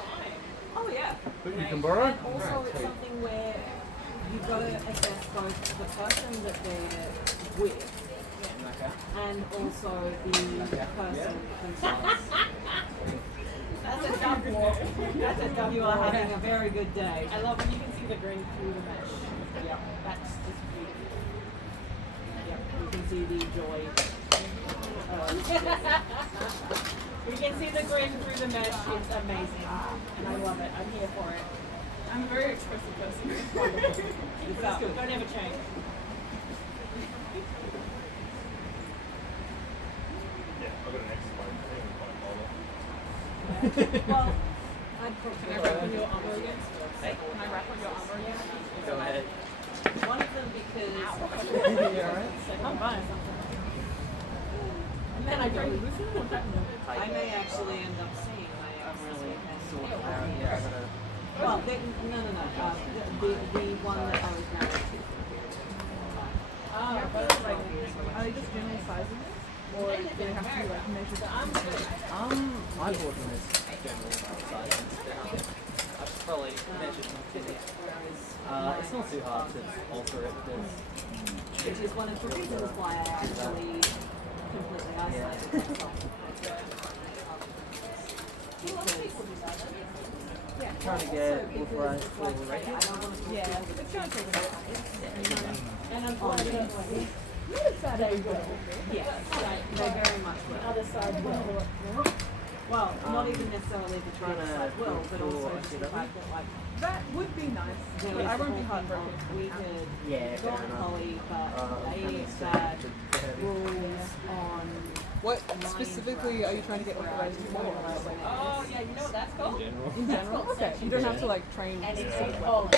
oh yeah. that you can borrow. And also, it's something where you've got to assess both the person that they're with and also the person themselves. That's a dumb walk. That's a dumb. You are having a very good day. I love when you can see the grin through the mesh. Yeah, that's just beautiful. Yep, you can see the joy. You can see the grin through the mesh. It's amazing. And I love it. I'm here for it. I'm a very expressive person. It's wonderful. It's good. Don't ever change. Yeah, I've got an excellent Well, I'd Can I prefer. rap on your armor again? Hey, can I rap on your armor again? Go ahead. One of them because I'm fine. and then I probably I may actually end up seeing my really well, no. The one that I was married to. Are they just general sizes? Or do they have to be like measured? I bought them as general size. I've probably measured them fitted. It's not too hard to alter it. Which is one of the reasons why I actually completely isolated myself. Trying to get authorized for regular. Yeah, it's going to take a bit. And unfortunately, They will. yes, they very much will. Other side will. Well, not even necessarily the trying other to side will, but pull also a just shit the up. fact that like That would be nice. there But was I the won't be whole heartbroken. thing of we had Yeah, fair gone enough. Holly, but they Kinda had sad. rules on What specifically are you trying to get authorized for? Oh, yeah, you know what that's called? In general? Okay. You don't have to like train. And it's specific oh,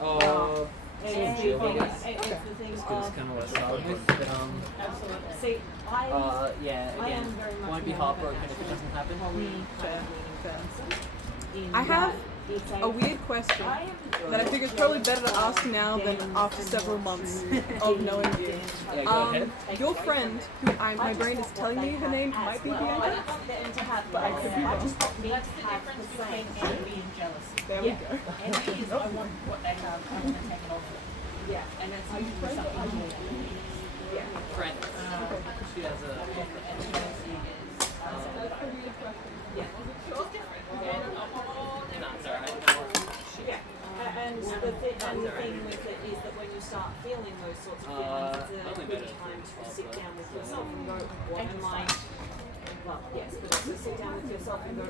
Oh, it's the thing it's of kind of what I started with. But, absolutely. see, yeah, I again, am very much won't be more heartbroken of if a it doesn't happen. Holly Fair. in I have that it's a weird question that I think is probably better to ask now than after several months of knowing you. Yeah, go ahead. Your friend, who my brain is telling me her name might be Bianca, but I could be wrong. That's the difference between envy and jealousy. There we go. Envy is I want what they have, I want to take it off them. Yeah. And that's usually something more. Friend. She has a. And jealousy is No, it's alright. Yeah. And the thing with it is that when you start feeling those sorts of feelings, it's a good time to sit down with yourself and go, what am I? Well, yes, but also sit down with yourself and go,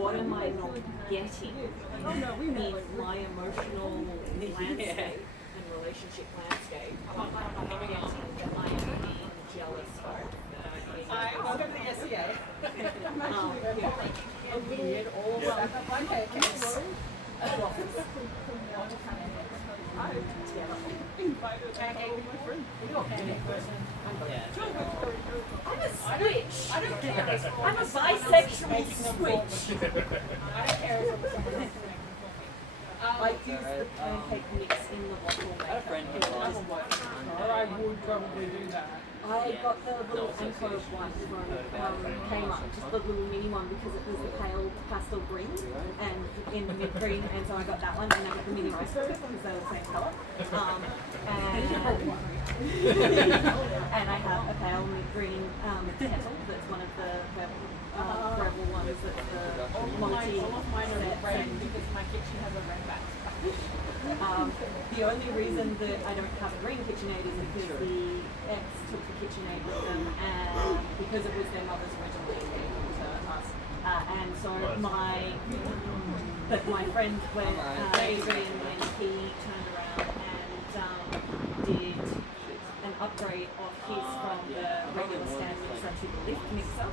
what am I not getting in my emotional landscape and relationship landscape? What am I getting that I am being jealous of? I'll go to the SCA. Yeah. A weird, all okay, I'm a switch. I don't care. I'm a bisexual switch. I don't care if someone I use the pancake mix in the waffle maker. I had a friend who was. or I would probably do that. I got the little Anko one from Kmart, just the little mini one because it was the pale pastel green and in the mint green, and so I got that one, and I got the mini rice cooker because they were the same colour. And I have a pale mint green kettle that's one of the Breville ones that's the multi All of mine are red because my kitchen has a red back. The only reason that I don't have a green KitchenAid is because the ex took the KitchenAid with them, and because it was their mother's originally and gave it to us. And so my friend went green when he turned around and did an upgrade of his from the regular stand mixer to the lift mixer.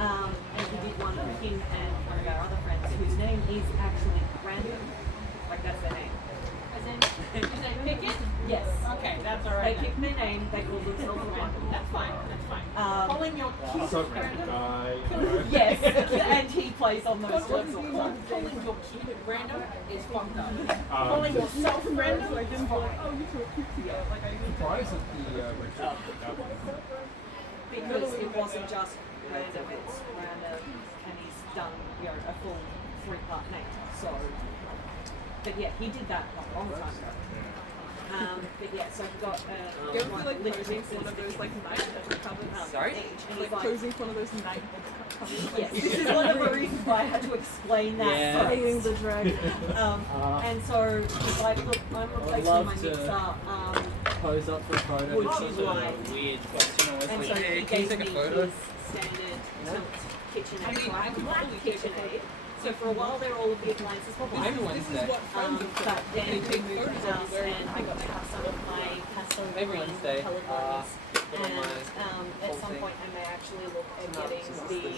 And he did one for him and one of our other friends whose name is actually random. Like that's their name. As in, did they pick it? Yes. Okay, that's They alright. picked their name, they called themselves random. That's fine, that's fine. Calling your kid random? Yes, and he plays on those Calling levels. your kid random is fucked up. Calling yourself random is fine. Surprised at the Because it wasn't just random, it's random, and he's done, a full 3-part name. So, but yeah, he did that a long time ago. But yeah, so he got You ever feel like posing for one of those like night covers? Sorry? and Like he's posing for one of those night covers? yes, this is one of the reasons why I had to explain that. Yeah. first. Hating the drag. And so he's like, look, I'm replacing love my to- mixer. Pose up for a photo. Would It's you such a like- weird question. Always And like, so hey, he can you gave take me a photo? his standard tilt KitchenAid. So I have a black KitchenAid. So for a while there, all of the appliances were black. Every Wednesday. But then we moved house and I got to have some of my pastel Every green Wednesday, coloured put on and my at whole some thing. point I may actually look at getting the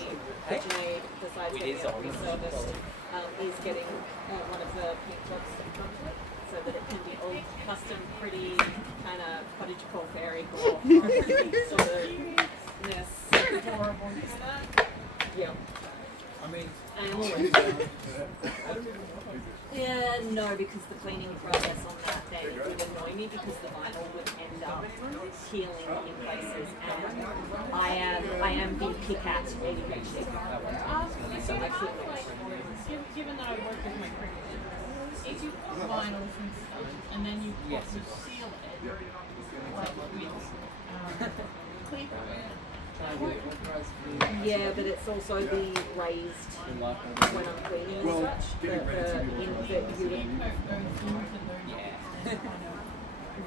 KitchenAid, besides We getting did it all this. reserviced, is getting one of the pink plugs to come to it. so that it can be all custom, pretty, kind of cottagecore fairycore sort of Horrible. yeah. I mean, Yeah, no, because the cleaning process on that then would annoy me because the vinyl would end up peeling in places, and I am the pick-at ADHD. So I feel Given that I work with my crickets, if you put vinyls and stuff, and then you seal it, like with yeah, but it's also the raised when I'm cleaning and such.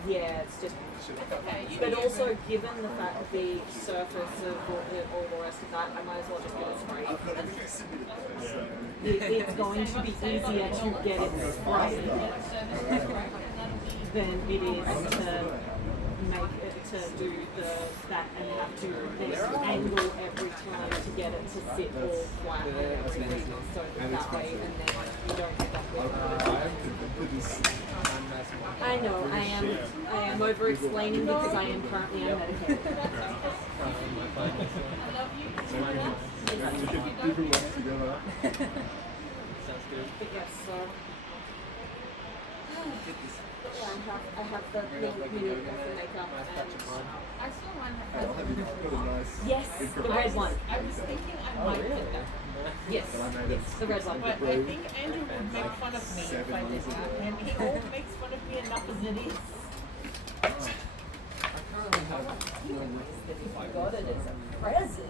Yeah, it's just. But also, given the fact that the surface of all the rest of that, I might as well just get it sprayed. It's going to be easier to get it sprayed than it is to make it to do that and have to then angle every time to get it to sit all flat and everything, so that way, and then you don't end up with I know, I am over explaining because I am currently unmedicated. But yes, so I have the mini makeup and I saw one. yes, the red one. I was thinking I might get that. Yes, the red one. But I think Andrew would make fun of me if I did that. And he always makes fun of me enough as it is. If I got it as a present,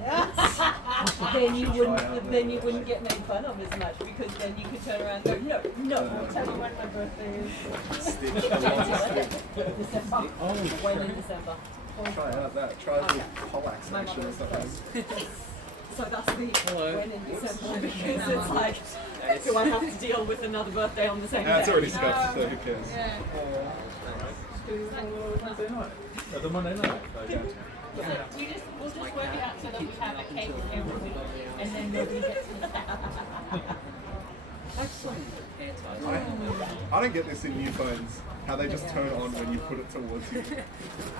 then you wouldn't get made fun of as much because then you could turn around and go, no. Tell me when my birthday is. December. When in December? Try out that. Try the Pollax My action or mother's something. So that's the when in December because it's like, do I have to deal with another birthday on the same day? It's already scuffed, so who cares? Yeah. the Monday night. We'll just work it out so that we have a cake every week, and then nobody gets to Excellent. I don't get this in new phones. How they just turn on when you put it towards you.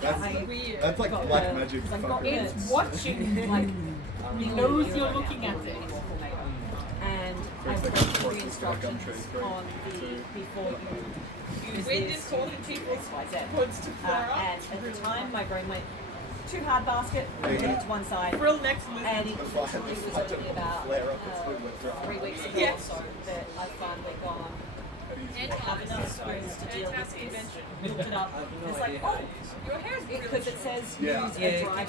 That's like black magic. It's watching, like, it knows you're looking at it. And I've read through the instructions on the before you use We're this just calling people XYZ. words to flare up. And at the time, my brain went too hard basket, put it to one side. Frill next list. And it was only about 3 weeks ago or so that I've finally gone. I have enough experience to deal with this. Looked it up. It's like, oh, Your hair's because it says Yeah. use a dry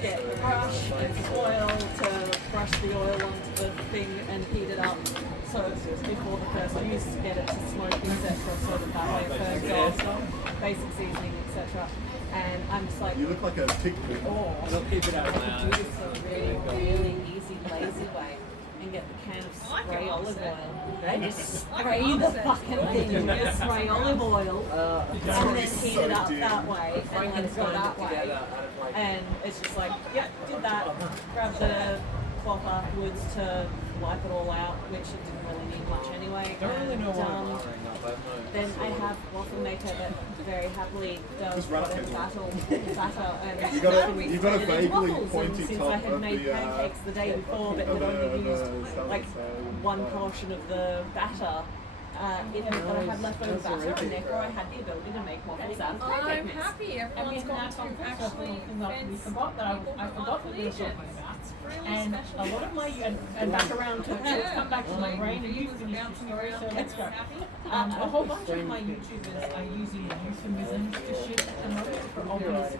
get a brush and oil to brush the oil onto the thing and heat it up. So before the first use, get it to smoke, etc. So that way it burns off, basic seasoning, etc. And I'm just like, You look like a tick oh, I'll keep it out of my I could do this a really easy, lazy way and get the can of spray olive oil. And just spray the fucking thing with spray olive oil and then heat it up that way and let it go that way. And it's just like, yep, did that. Grab the cloth afterwards to wipe it all out, which it didn't really need much anyway. I don't really know why I'm And, honoring that, but no. then I have waffle maker that very happily does Just run it whatever through. batter and You've got a vaguely waffles, pointy and since top I had of made the, pancakes the day before but had only used like one portion of the batter, it meant that I had leftover batter and therefore I had the ability to make waffles out of I'm pancake mix. happy everyone's gone to actually We forgot that I forgot that we were talking about. And a lot of my and back around to come back to my brain and you finish the story, so let's go. A whole bunch of my YouTubers are using euphemisms to shit at the moment for obvious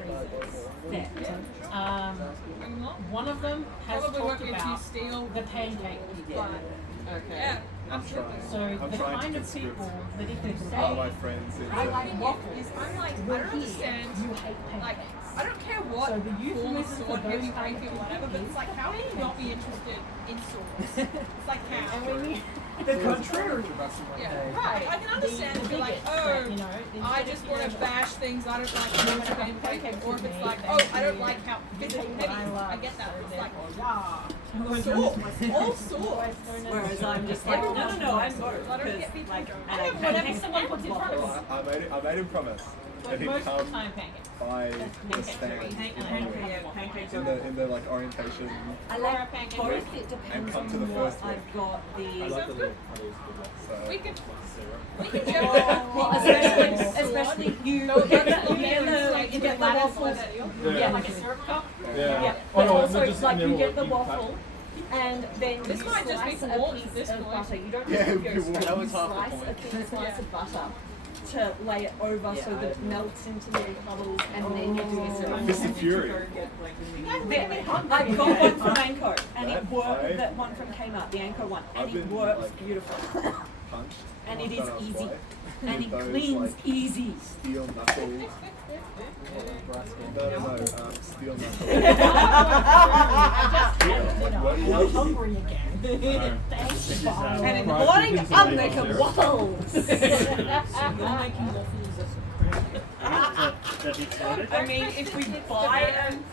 reasons. One of them has talked about the pancake part. Okay. Yeah, absolutely. So the kind of people that if you All say my friends. I like waffles. I'm like, I don't understand. you hate Like, pancakes. I don't care what So the form of euphemism for sword those you kind make of or whatever, but it's like, how can you not be interested in swords? It's like, how? And when you The contrary. Yeah. Right. I can understand if you're like, I just want to bash things. I don't like how much pancake, or if it's like, I don't like how physically heavy. I get that. It's like, all sorts. Whereas I'm just like, no, I'm both. I don't get people Like, drunk. and I Whatever someone puts in front of us. I made him promise that he'd Most of the come time, pancakes. by the stand pancakes in the like orientation I like both. It and depends come to the on what first week. I've got I the. like the little puddles. So We can Well, especially you get the waffles. Yeah, like a syrup cup. Yeah. Oh, But no, also, just like, in you the get the middle, waffle, and then This you might just be slice for a warmth at piece this of point. butter. You don't Yeah, have to it'd go be warm. straight. That You was half the slice point. a thin slice of butter to lay it over so that it melts into little puddles, and then you do your syrup. Fist of Fury. I've got one from Anko, and it worked. Right. That one from Kmart, the Anko one, and I've it been, works like, beautifully. punched. And it is I've done a easy. swipe And with it those, cleans like, easy. Steel knuckles. Steel knuckles. I'm hungry again. Thanks, Bob. And in the morning, I'm making waffles. You're making waffles as I mean, if we buy them,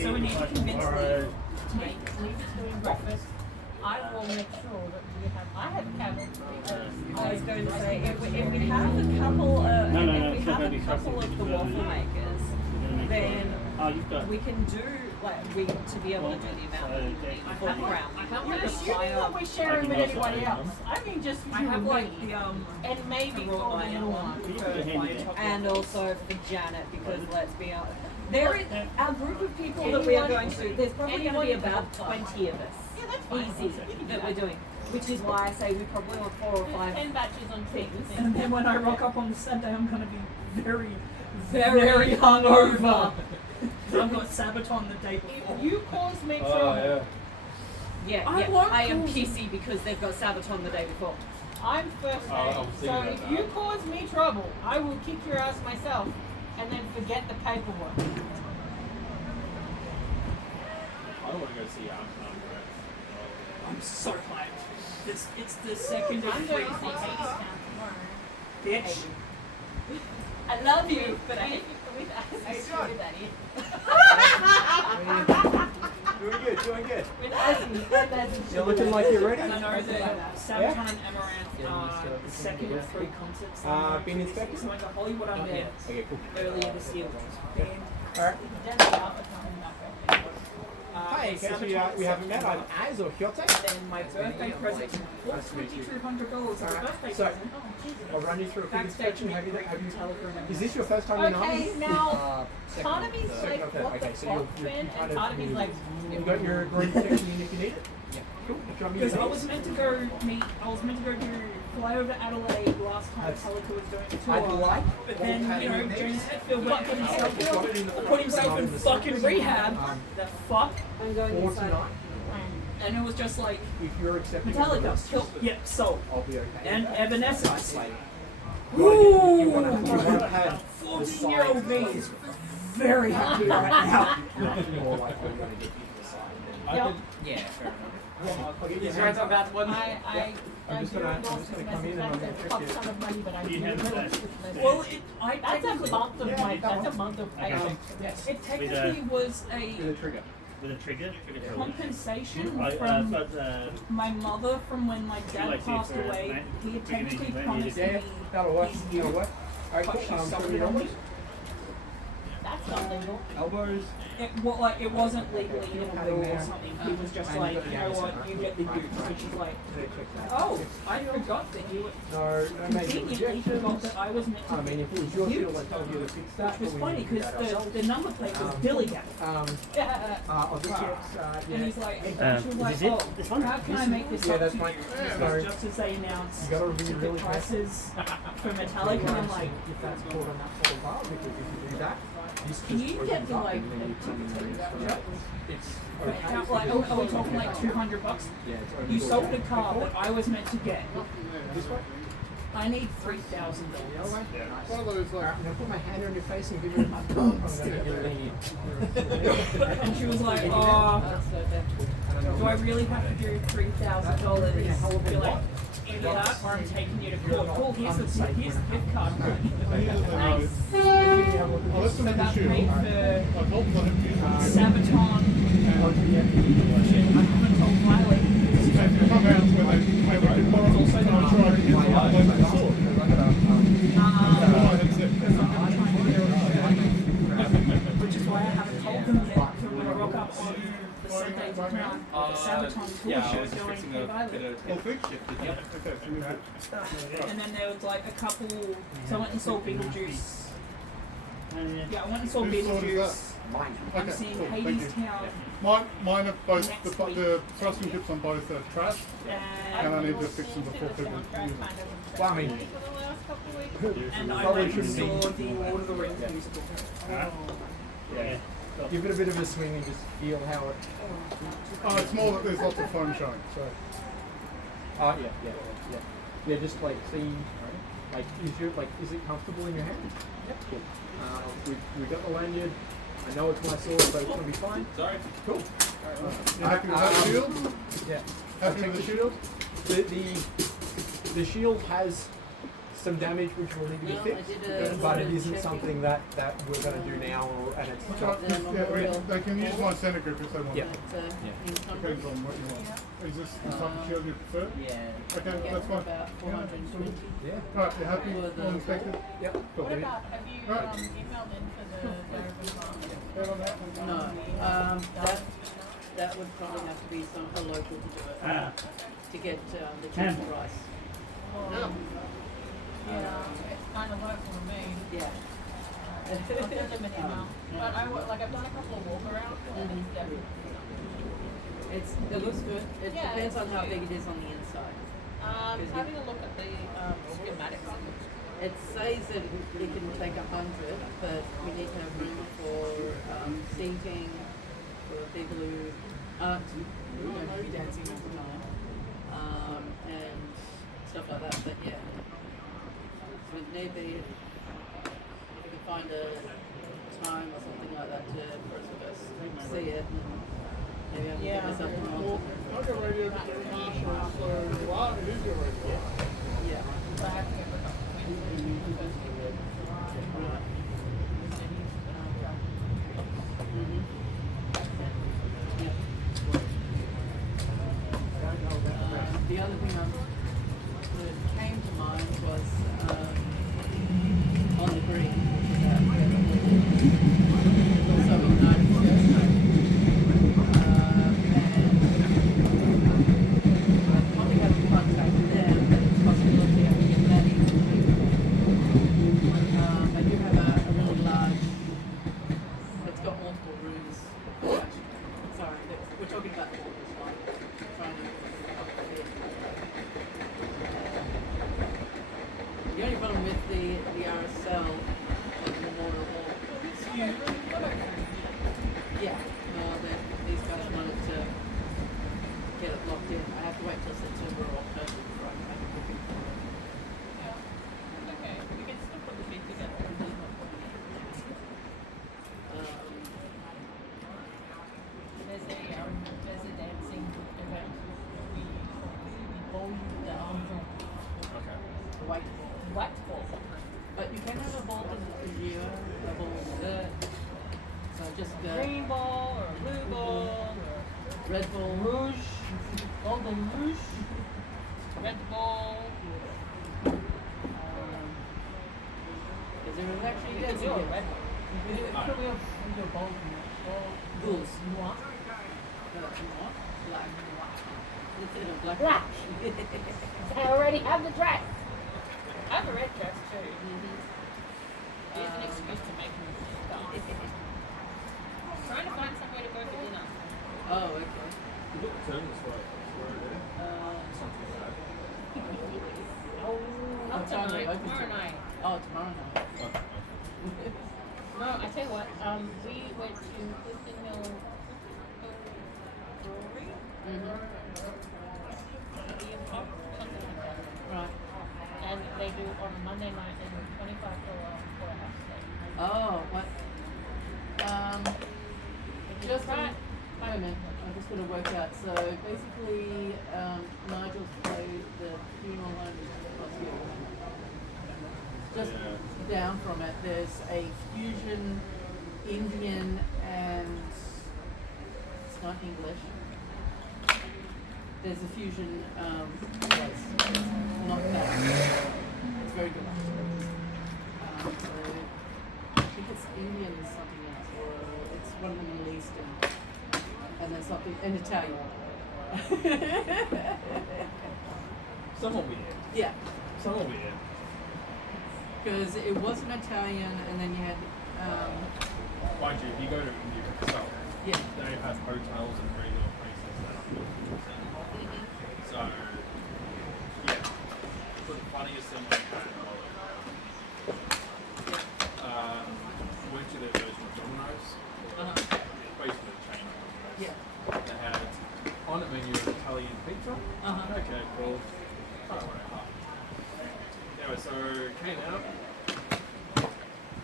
So we need to convince Lee to leave doing breakfast. I will make sure that we have. I have cabbage. I was going to say, if we have a couple of, the waffle makers, then we can do to be able to do the amount that we need for the round. You're assuming that we're sharing with anybody else. I mean, just I have like and maybe for the little one. And also for Janet, because let's be honest, there is our group of people that we are going to. There's probably going to be about 20 of us. Easy that we're doing, which is why I say we probably want 4 or 5. 10 batches on things. And then when I rock up on Sunday, I'm going to be very, very hungover. I've got Sabaton the day before. If you cause me trouble, I am pissy because they've got Sabaton the day before. I'm first name. So if you cause me trouble, I will kick your ass myself and then forget the paperwork. I want to go see I'm so hyped. It's the second of I'm 3 going to see concerts. Bitch. I love you, But I hate you with us. Doing good. With Azzy. You're looking like you're ready. I know that Sabaton and Amaranth are the second of 3 concerts. Been inspected? So I went to Hollywood on there Okay, cool. earlier this year. Alright. Hi, in case we haven't met, I'm Az or Hyote. Then my birthday present was $2,200 as a birthday So, present. I'll run you through a quick Backstage inspection. Have you, meet is this your first time in the Okay, army? now, part of me's like, Okay, what the okay, so you're fuck, man? kind And of- part of me's like, You got your green protection unit if you need it? Yeah. Cool. Do you want me to Because I do was this? meant to go fly over Adelaide last time Metallica was doing a tour. I'd like but then, you know, James Hetfield went put Put himself in fucking rehab. That fuck. I'm going For inside. tonight, And it was just like, if you're accepting Metallica, kill, yep, sold. I'll be okay. And Evanescence. You want to have 14-year-old me is very happy right now. more likely you're going to get people aside. Yep. Yeah, fair enough. He's right on that one. I'm just gonna come in and I'm gonna check it. ton of money, but I You have that. Well, that's a technically, month of my, that's a month of pay. Yes. it technically was With a a trigger. With a trigger? compensation I from but my mother from when my dad like passed it for away. night- He had beginning technically of promised Yeah, me that'll work. his That'll work. Alright, but she cool. suffered So elbows. That's not legal. elbows. It wasn't legally in a will or something. He was just And like, you got the you know what, accent, you get the use. Which is like, Check that. oh, I forgot that you No major conveniently rejections. forgot that I was meant to I mean, if it was your field, I told you to fix that. Which was but we funny need to do because that ourselves. the number plate was Billy Gap. I'll just get, And he's like, is she was like, this it? oh, This one? how can I make this Yeah, up that's to fine. you? Sorry. Just as they announced You gotta be ticket really prices for Metallica, and I'm like, if that's called on that sort of bar, because if you do that, this can just you opens get the up like, and then you can it's how, like, are we talking like $200? Yeah, it's only You for sold a that. car that I was meant to get. This way? I need $3,000. One of those like I'm gonna put my hand on your face and give you a hug. I'm gonna give you And she was like, oh, do I really have to do $3,000 to be like, either that or I'm taking you to court? Cool, here's the gift card. Nice. So that's paid for Sabaton. I haven't told Violet. Which is why I haven't told them yet. So when I rock up on the Sunday to Crown, the Sabaton tour show is going to Violet. And then there was like a couple, so I went and saw Beetlejuice. Yeah, I went and saw Beetlejuice. I'm seeing Hades Town. Mine are both, the thrusting tips on both are trash, and I need to fix them before people use them. Well, I mean, And I went and saw the Lord of the Rings musical. yeah. Give it a bit of a swing and just feel how it. Oh, it's more that there's lots of foam showing, so. Yeah, just like see, like, is it comfortable in your hand? Yep. Cool. We got the lanyard. I know it's my sword, so it's gonna be fine. Sorry. Cool. You happy with that shield? Yeah. Happy with the shield? The shield has some damage which will need to be fixed, but it isn't something that we're going to do now, and it's not. They can use my center grip if they want. Yeah. Depends on what you want. Is this the type of shield you prefer? Yeah. Okay, that's fine. About 420. Yeah. Right, you happy? All inspected? Yep. What about, have you emailed in for the No. That would probably have to be some a local to do it. To get the cheap price. Yeah, it's kind of local to me. Yeah. I'll send them an email. But I've done a couple of walk-arounds and it's definitely It looks good. It depends on how big it is on the inside. having a look at the schematics. It says that it can take 100, but we need to have room for seating, for people who aren't going to be dancing all the time, and stuff like that. But yeah, so maybe if we could find a time or something like that for us to see it, and maybe I can get myself on. I'll go radio to the marshal, so it is your radio. Yeah. So I have to get back up. The other thing that came to mind was on the green, also a nice and I probably have a contact there, but it's possibility I can get that easily. I do have a really large, it's got multiple rooms. Sorry, we're talking about the water slide. The only problem with the RSL Memorial Hall is huge. Yeah, these guys wanted to get it locked in. I have to wait till September or October before I can make a booking for it. Okay, we can still put the bid together. There's a dancing event. We bowl the White. white ball. But you can have a ball in Nigeria, a ball so just Green ball or blue ball or red ball. rouge, golden rouge, red ball. Is there actually You can dancing do a here? red ball. We do a ball. Ghouls. Noir. Black. Instead of black. Black. I already have the dress. I have a red dress too. Here's an excuse to make me stop. Trying to find somewhere to go for dinner. Oh, okay. Not tonight, tomorrow night. Oh, tomorrow night. No, I tell you what, we went to Clifton Hill Brewery. Ian Pop, something like that. Right. And they do on a Monday night and $25 for a half day. Oh, what? Just right. wait a minute. just going to work out. So basically, Nigel's played the funeral home hospital. Just down from it, there's a fusion Indian and it's not English. There's a fusion place. Not that. It's very good. So I think it's Indian and something else, or it's one of the Middle Eastern, and then something and Italian. Somewhat weird. Yeah. Somewhat weird. Because it was an Italian, and then you had. Mind you, if you go to India itself, Yeah. they have hotels and regular places that are 100%. So, yeah. But the funniest thing I had went to their version of Domino's. Basically a chain of Domino's. Yeah. They had on the menu an Italian pizza. Okay, cool. Try one and a half. Anyway, so came out.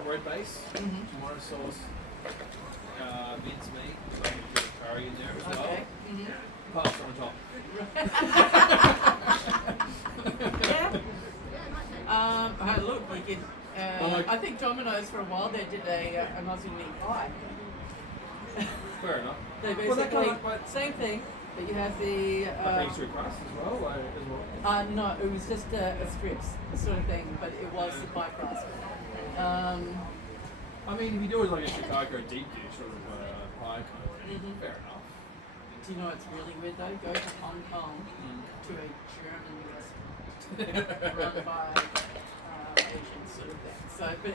Red base, tomato sauce, mince meat, so I'm going to put curry in there as well. Okay. Pasta on top. Yeah. Look, we could. I think Domino's for a while they did an Aussie meat pie. Fair enough. They Well, that basically kind of, same thing, but you have the. like pastry crust as well. No, it was just a strips sort of thing, but it was the pie crust. I mean, if you do it like a Chicago deep dish sort of pie kind of thing, fair enough. Do you know what's really weird though? Go to Hong Kong to a German restaurant run by Asian sort of thing. So, but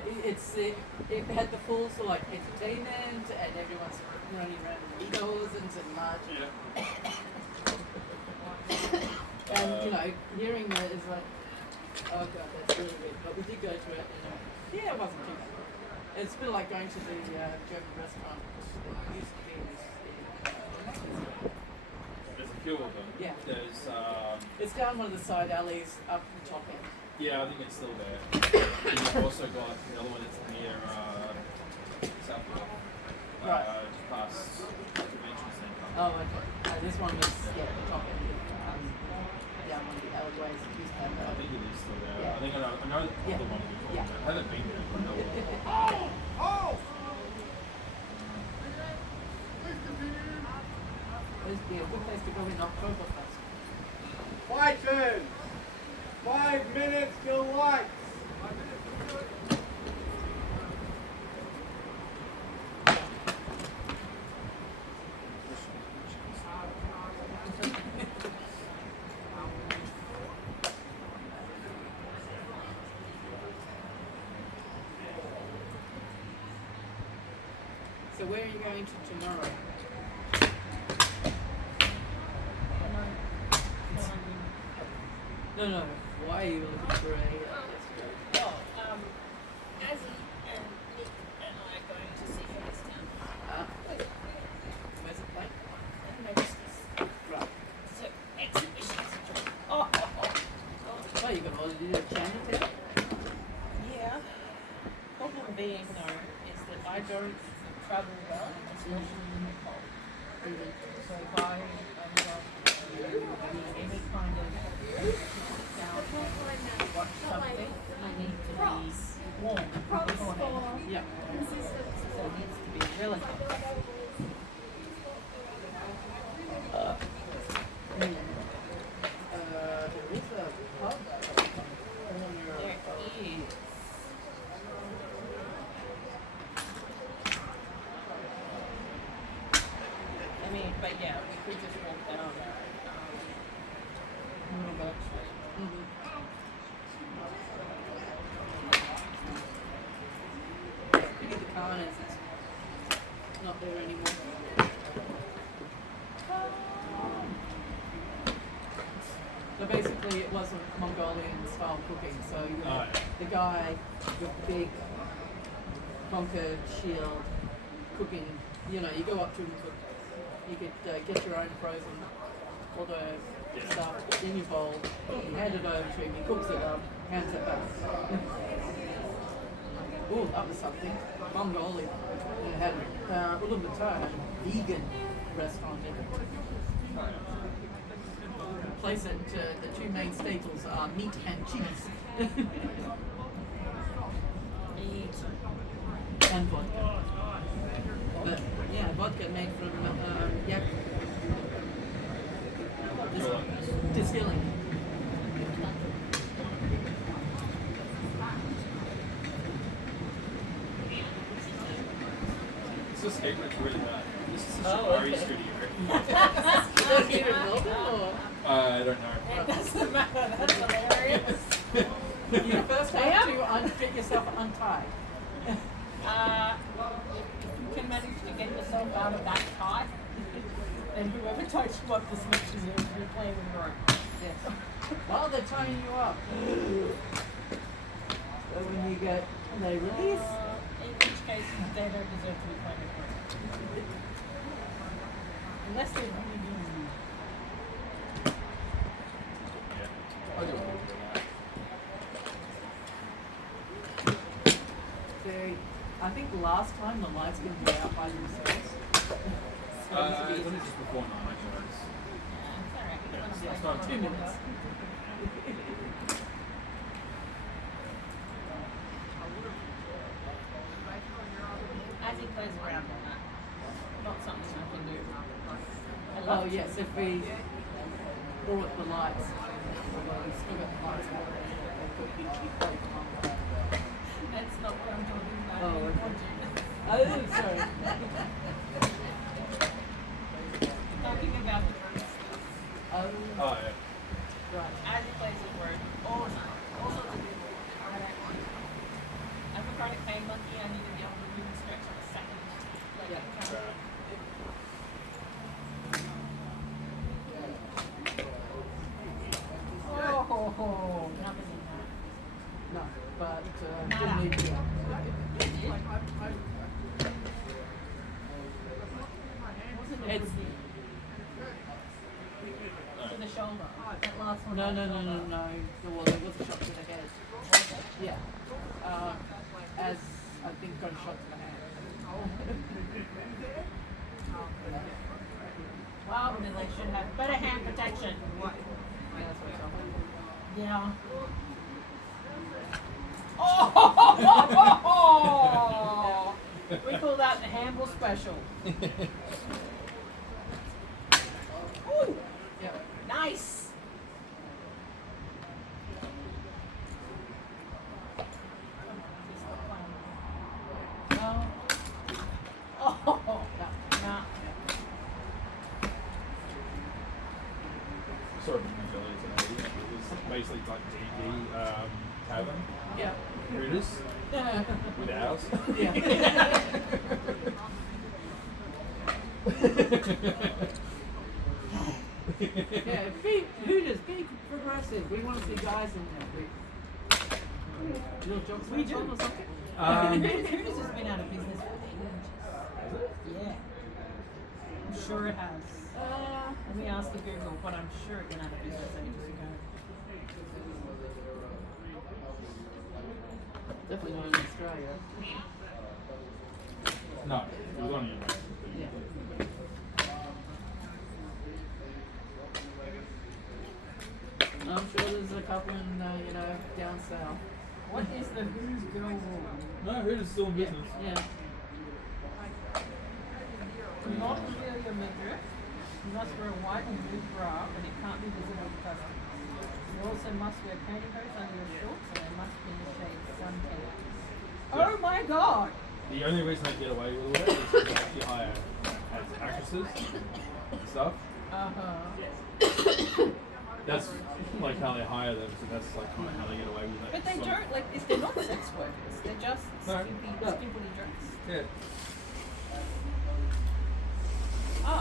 it had the full sort of like entertainment and everyone's running around in dozens and large. And you know, hearing that is like, oh god, that's really weird. But we did go to it, and yeah, it wasn't too bad. It's a bit like going to the German restaurant that used to be in this. There's a few of them. Yeah. There's. It's down one of the side alleys up the top end. Yeah, I think it's still there. And you've also got the other one that's near Southfield. Just past the convention centre. Oh, okay. This one was the top end. Down one of the alleyways that used to have I think it is still there. Yeah. I think I know the other one you're talking about. I haven't been there, but I know it. This would be a good place to go in Oktoberfest. My turn. 5 minutes till lights. So where are you going to tomorrow? No. Why are you looking for a Oh, Azzy and Nick and I are going to see Hadestown. Where's it playing? Majesty's. Right. So, exhibitions. Oh, you got all to do at Chinatown? Yeah. Problem being, though, is that I don't travel well, especially in the cold. So if I any kind of down and watch something, I need to be warm beforehand. Yeah. So it needs to be really hot. There is a pub on your There is. I mean, but yeah, we could just walk down there. You get the car and it's not there anymore. So basically it wasn't Mongolian style cooking, so you had the guy with the big conker shield cooking, you know, you go up to him and cook. You could get your own frozen hors d'oeuvre stuff in your bowl, you hand it over to him, he cooks it up, hands it back. Ooh, that was something. Mongolian. And it had Ulaanbaatar had a vegan restaurant in it. Place it, the two main staples are meat and cheese. Meat and vodka. But yeah, vodka made from yak distilling. This escape room's really bad. This is a Oh, Safari okay. studio. You don't even know them, or? I don't know. It doesn't matter, that's hilarious. You first have to get yourself untied. If you can manage to get yourself out of that tight, then whoever ties you up this much deserves to be playing with your own. Yes. While they're tying you up. So when you get, they release. In which case, they don't deserve to be playing with your own. Unless they really do. I do it. So, I think last time the lights can go out by themselves. It's only just before 9, I noticed. Yeah, It's not 2 minutes. As he plays around on that, not something I can do. I Oh love to. yes, if we brought the lights, although we still got the lights on, they could be played from That's not what I'm talking about. Oh, You okay. want to. Oh, sorry. Talking about the first stuff. Oh, yeah. Right. As he plays his word, all sorts of people. I'm a chronic pain monkey. I need to be able to move and stretch on a second. Like, Yeah. Oh, nothing in that. No, but Nada. didn't need to. Wasn't it It's- to the shoulder? That last one. No. There was a shot to the head. Yeah. As I think got a shot to the hand. Well, then they should have better hand protection. Yeah, that's what I'm saying. Yeah. Oh! We call that the Hamble special. Ooh, Yeah. nice. No. Oh, nah. Sort of a new village in Haiti. It was basically like D&D tavern. Yeah. Hooters with ours. Yeah. Yeah, be Hooters, be progressive. We want to see guys in there. Little jokes We do. or something? Hooters has been out of business for ages. Yeah. I'm sure it has. Let me ask the Google, but I'm sure it went out of business ages ago. Definitely not in Australia. No, it was on Europe. Yeah. I'm sure there's a couple in, down south. What is the Who's Girl rule? No, Hooters still in business. Yeah. Do not reveal your midriff. You must wear a white and blue bra, but it can't be visible to customers. You also must wear pantyhose under your shorts, and they must be in the shade suntan. Oh my god! The only reason they get away with it is because you hire as actresses and stuff. That's like how they hire them, so that's like kind of how they get away with it. But they So- don't, like, if they're not sex workers, they're just No. skimpily dressed. Yeah.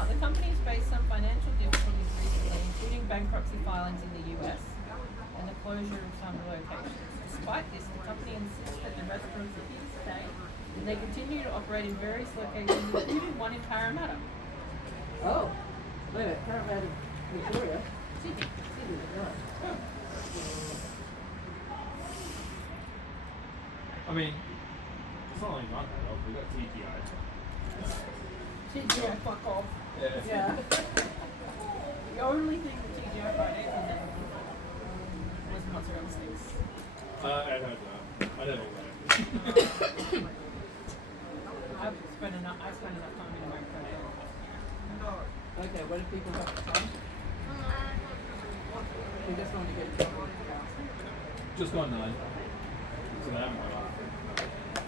The company's faced some financial difficulties recently, including bankruptcy filings in the US and the closure of some locations. Despite this, the company insists that the restaurants are here to stay, and they continue to operate in various locations, including one in Parramatta. Oh. Wait a minute, Parramatta, Victoria. Sydney. Right. I mean, it's not only not that, we've got TGI. TGI fuck off. Yeah. The only thing that TGI Fridays will never be was mozzarella sticks. I heard that. I don't know that. I've spent enough time in America. Okay, what do people have to try? We just want to get trouble. Just gone 9. So they haven't gone up.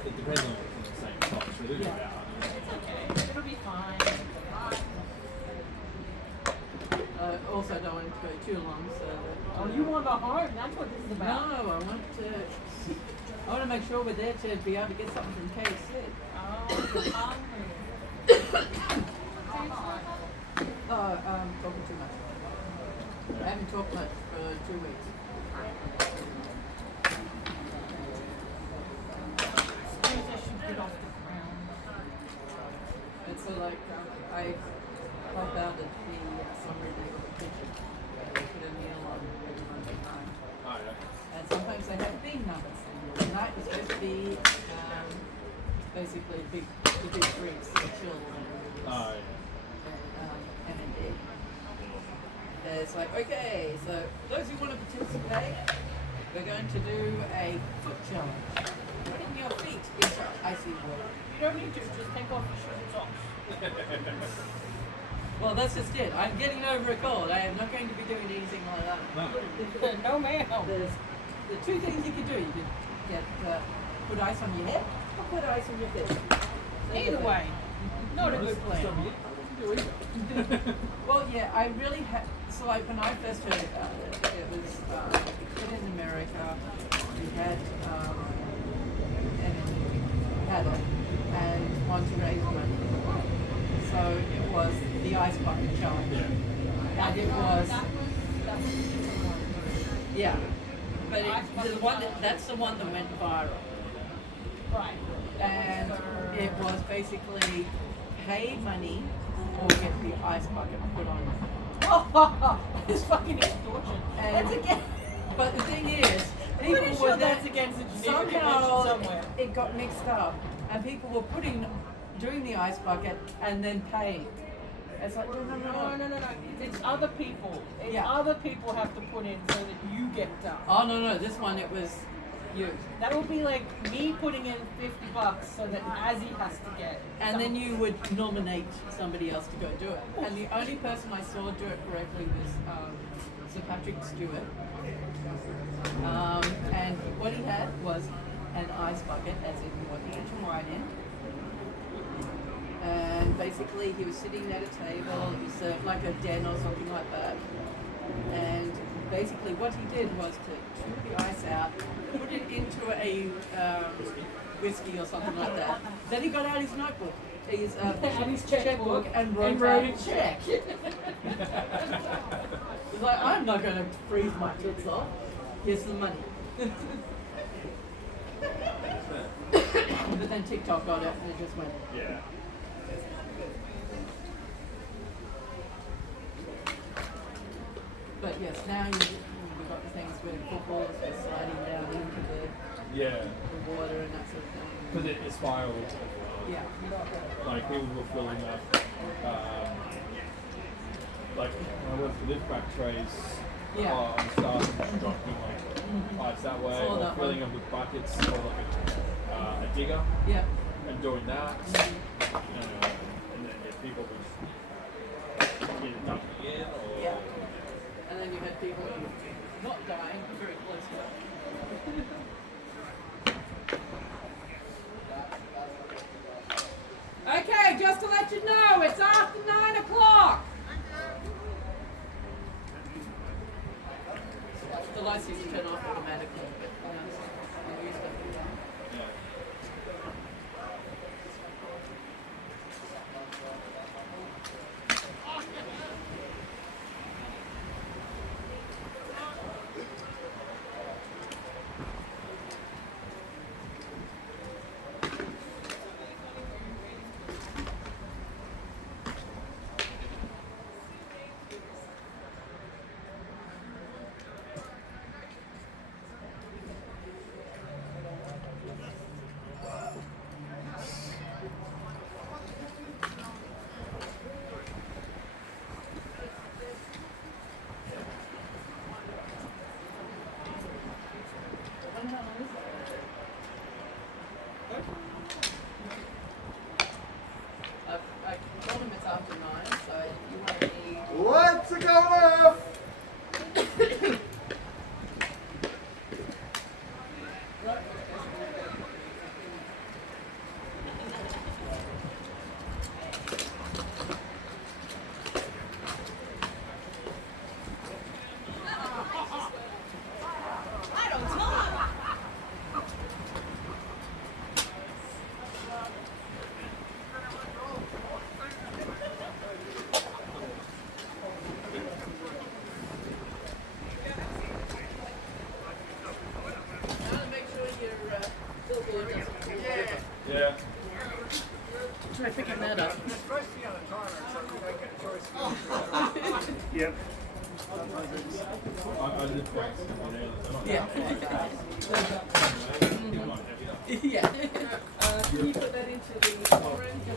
It depends on what's in the same spot. So they're Yeah. about. It's okay. It'll be fine. Also don't want it to go too long, so that, Oh, you want to go home? That's what this is no, about. I want to make sure we're there to be able to get something from KFC. Oh, you're hungry. Talking too much. I haven't talked much for 2 weeks. Suppose I should get off the ground. And so like, I help out at the summer neighborhood kitchen. They put a meal on every Monday night. Oh, yeah. And sometimes they have theme numbers. Tonight was supposed to be basically the big drinks, the children. Oh, yeah. M&D. It's like, okay, so those who want to participate, we're going to do a foot challenge. Putting your feet into icy water. You don't need to. Just take off your shoes and socks. Well, that's just it. I'm getting over a cold. I am not going to be doing anything like that. No, ma'am. There's the two things you can do. You can get put ice on your head or put ice on your face. Either way, not a good plan. Well, yeah, I really had. So, like, when I first heard about it, it was in America. We had and wanted to raise money. So it was the ice bucket challenge, and it was yeah. But that's the one that went viral. Right. And it was basically pay money or get the ice bucket put on you. Oh, it's fucking extortion. And but the thing is, people pretty were sure that's against the Geneva somehow Convention somewhere. it got mixed up, and people were doing the ice bucket and then paying. It's like no. No. It's other people. Yeah. Other people have to put in so that you get done. Oh no, this one it was you. That would be like me putting in $50 so that Azzy has to get. And then you would nominate somebody else to go do it. And the only person I saw do it correctly was Sir Patrick Stewart. And what he had was an ice bucket, as in what he had to write in. And basically he was sitting at a table, it was like a den or something like that. And basically what he did was to chew the ice out, put it into a whiskey or something like that. Then he got out his notebook, his checkbook, and wrote a check. He's like, I'm not going to freeze my tits off. Here's the money. But then TikTok got it and it just went. Yeah. But yes, now we've got the things where footballers were sliding down into the water and that sort of thing. Because it spiraled as well. Yeah. Like people were filling up, like when I went to lift back trays on the start and dropping like ice that way, Saw or that filling one. them with buckets or like a digger and doing that. And then people would either dumping in or And then you had people not dying, but very close to it. Okay, just to let you know, it's after 9 o'clock. The lights used to turn off automatically, but I'm used to it. are going off! Yeah. Try picking that up. Yep. I did practice Yeah. Yeah. Can you put that into the orange?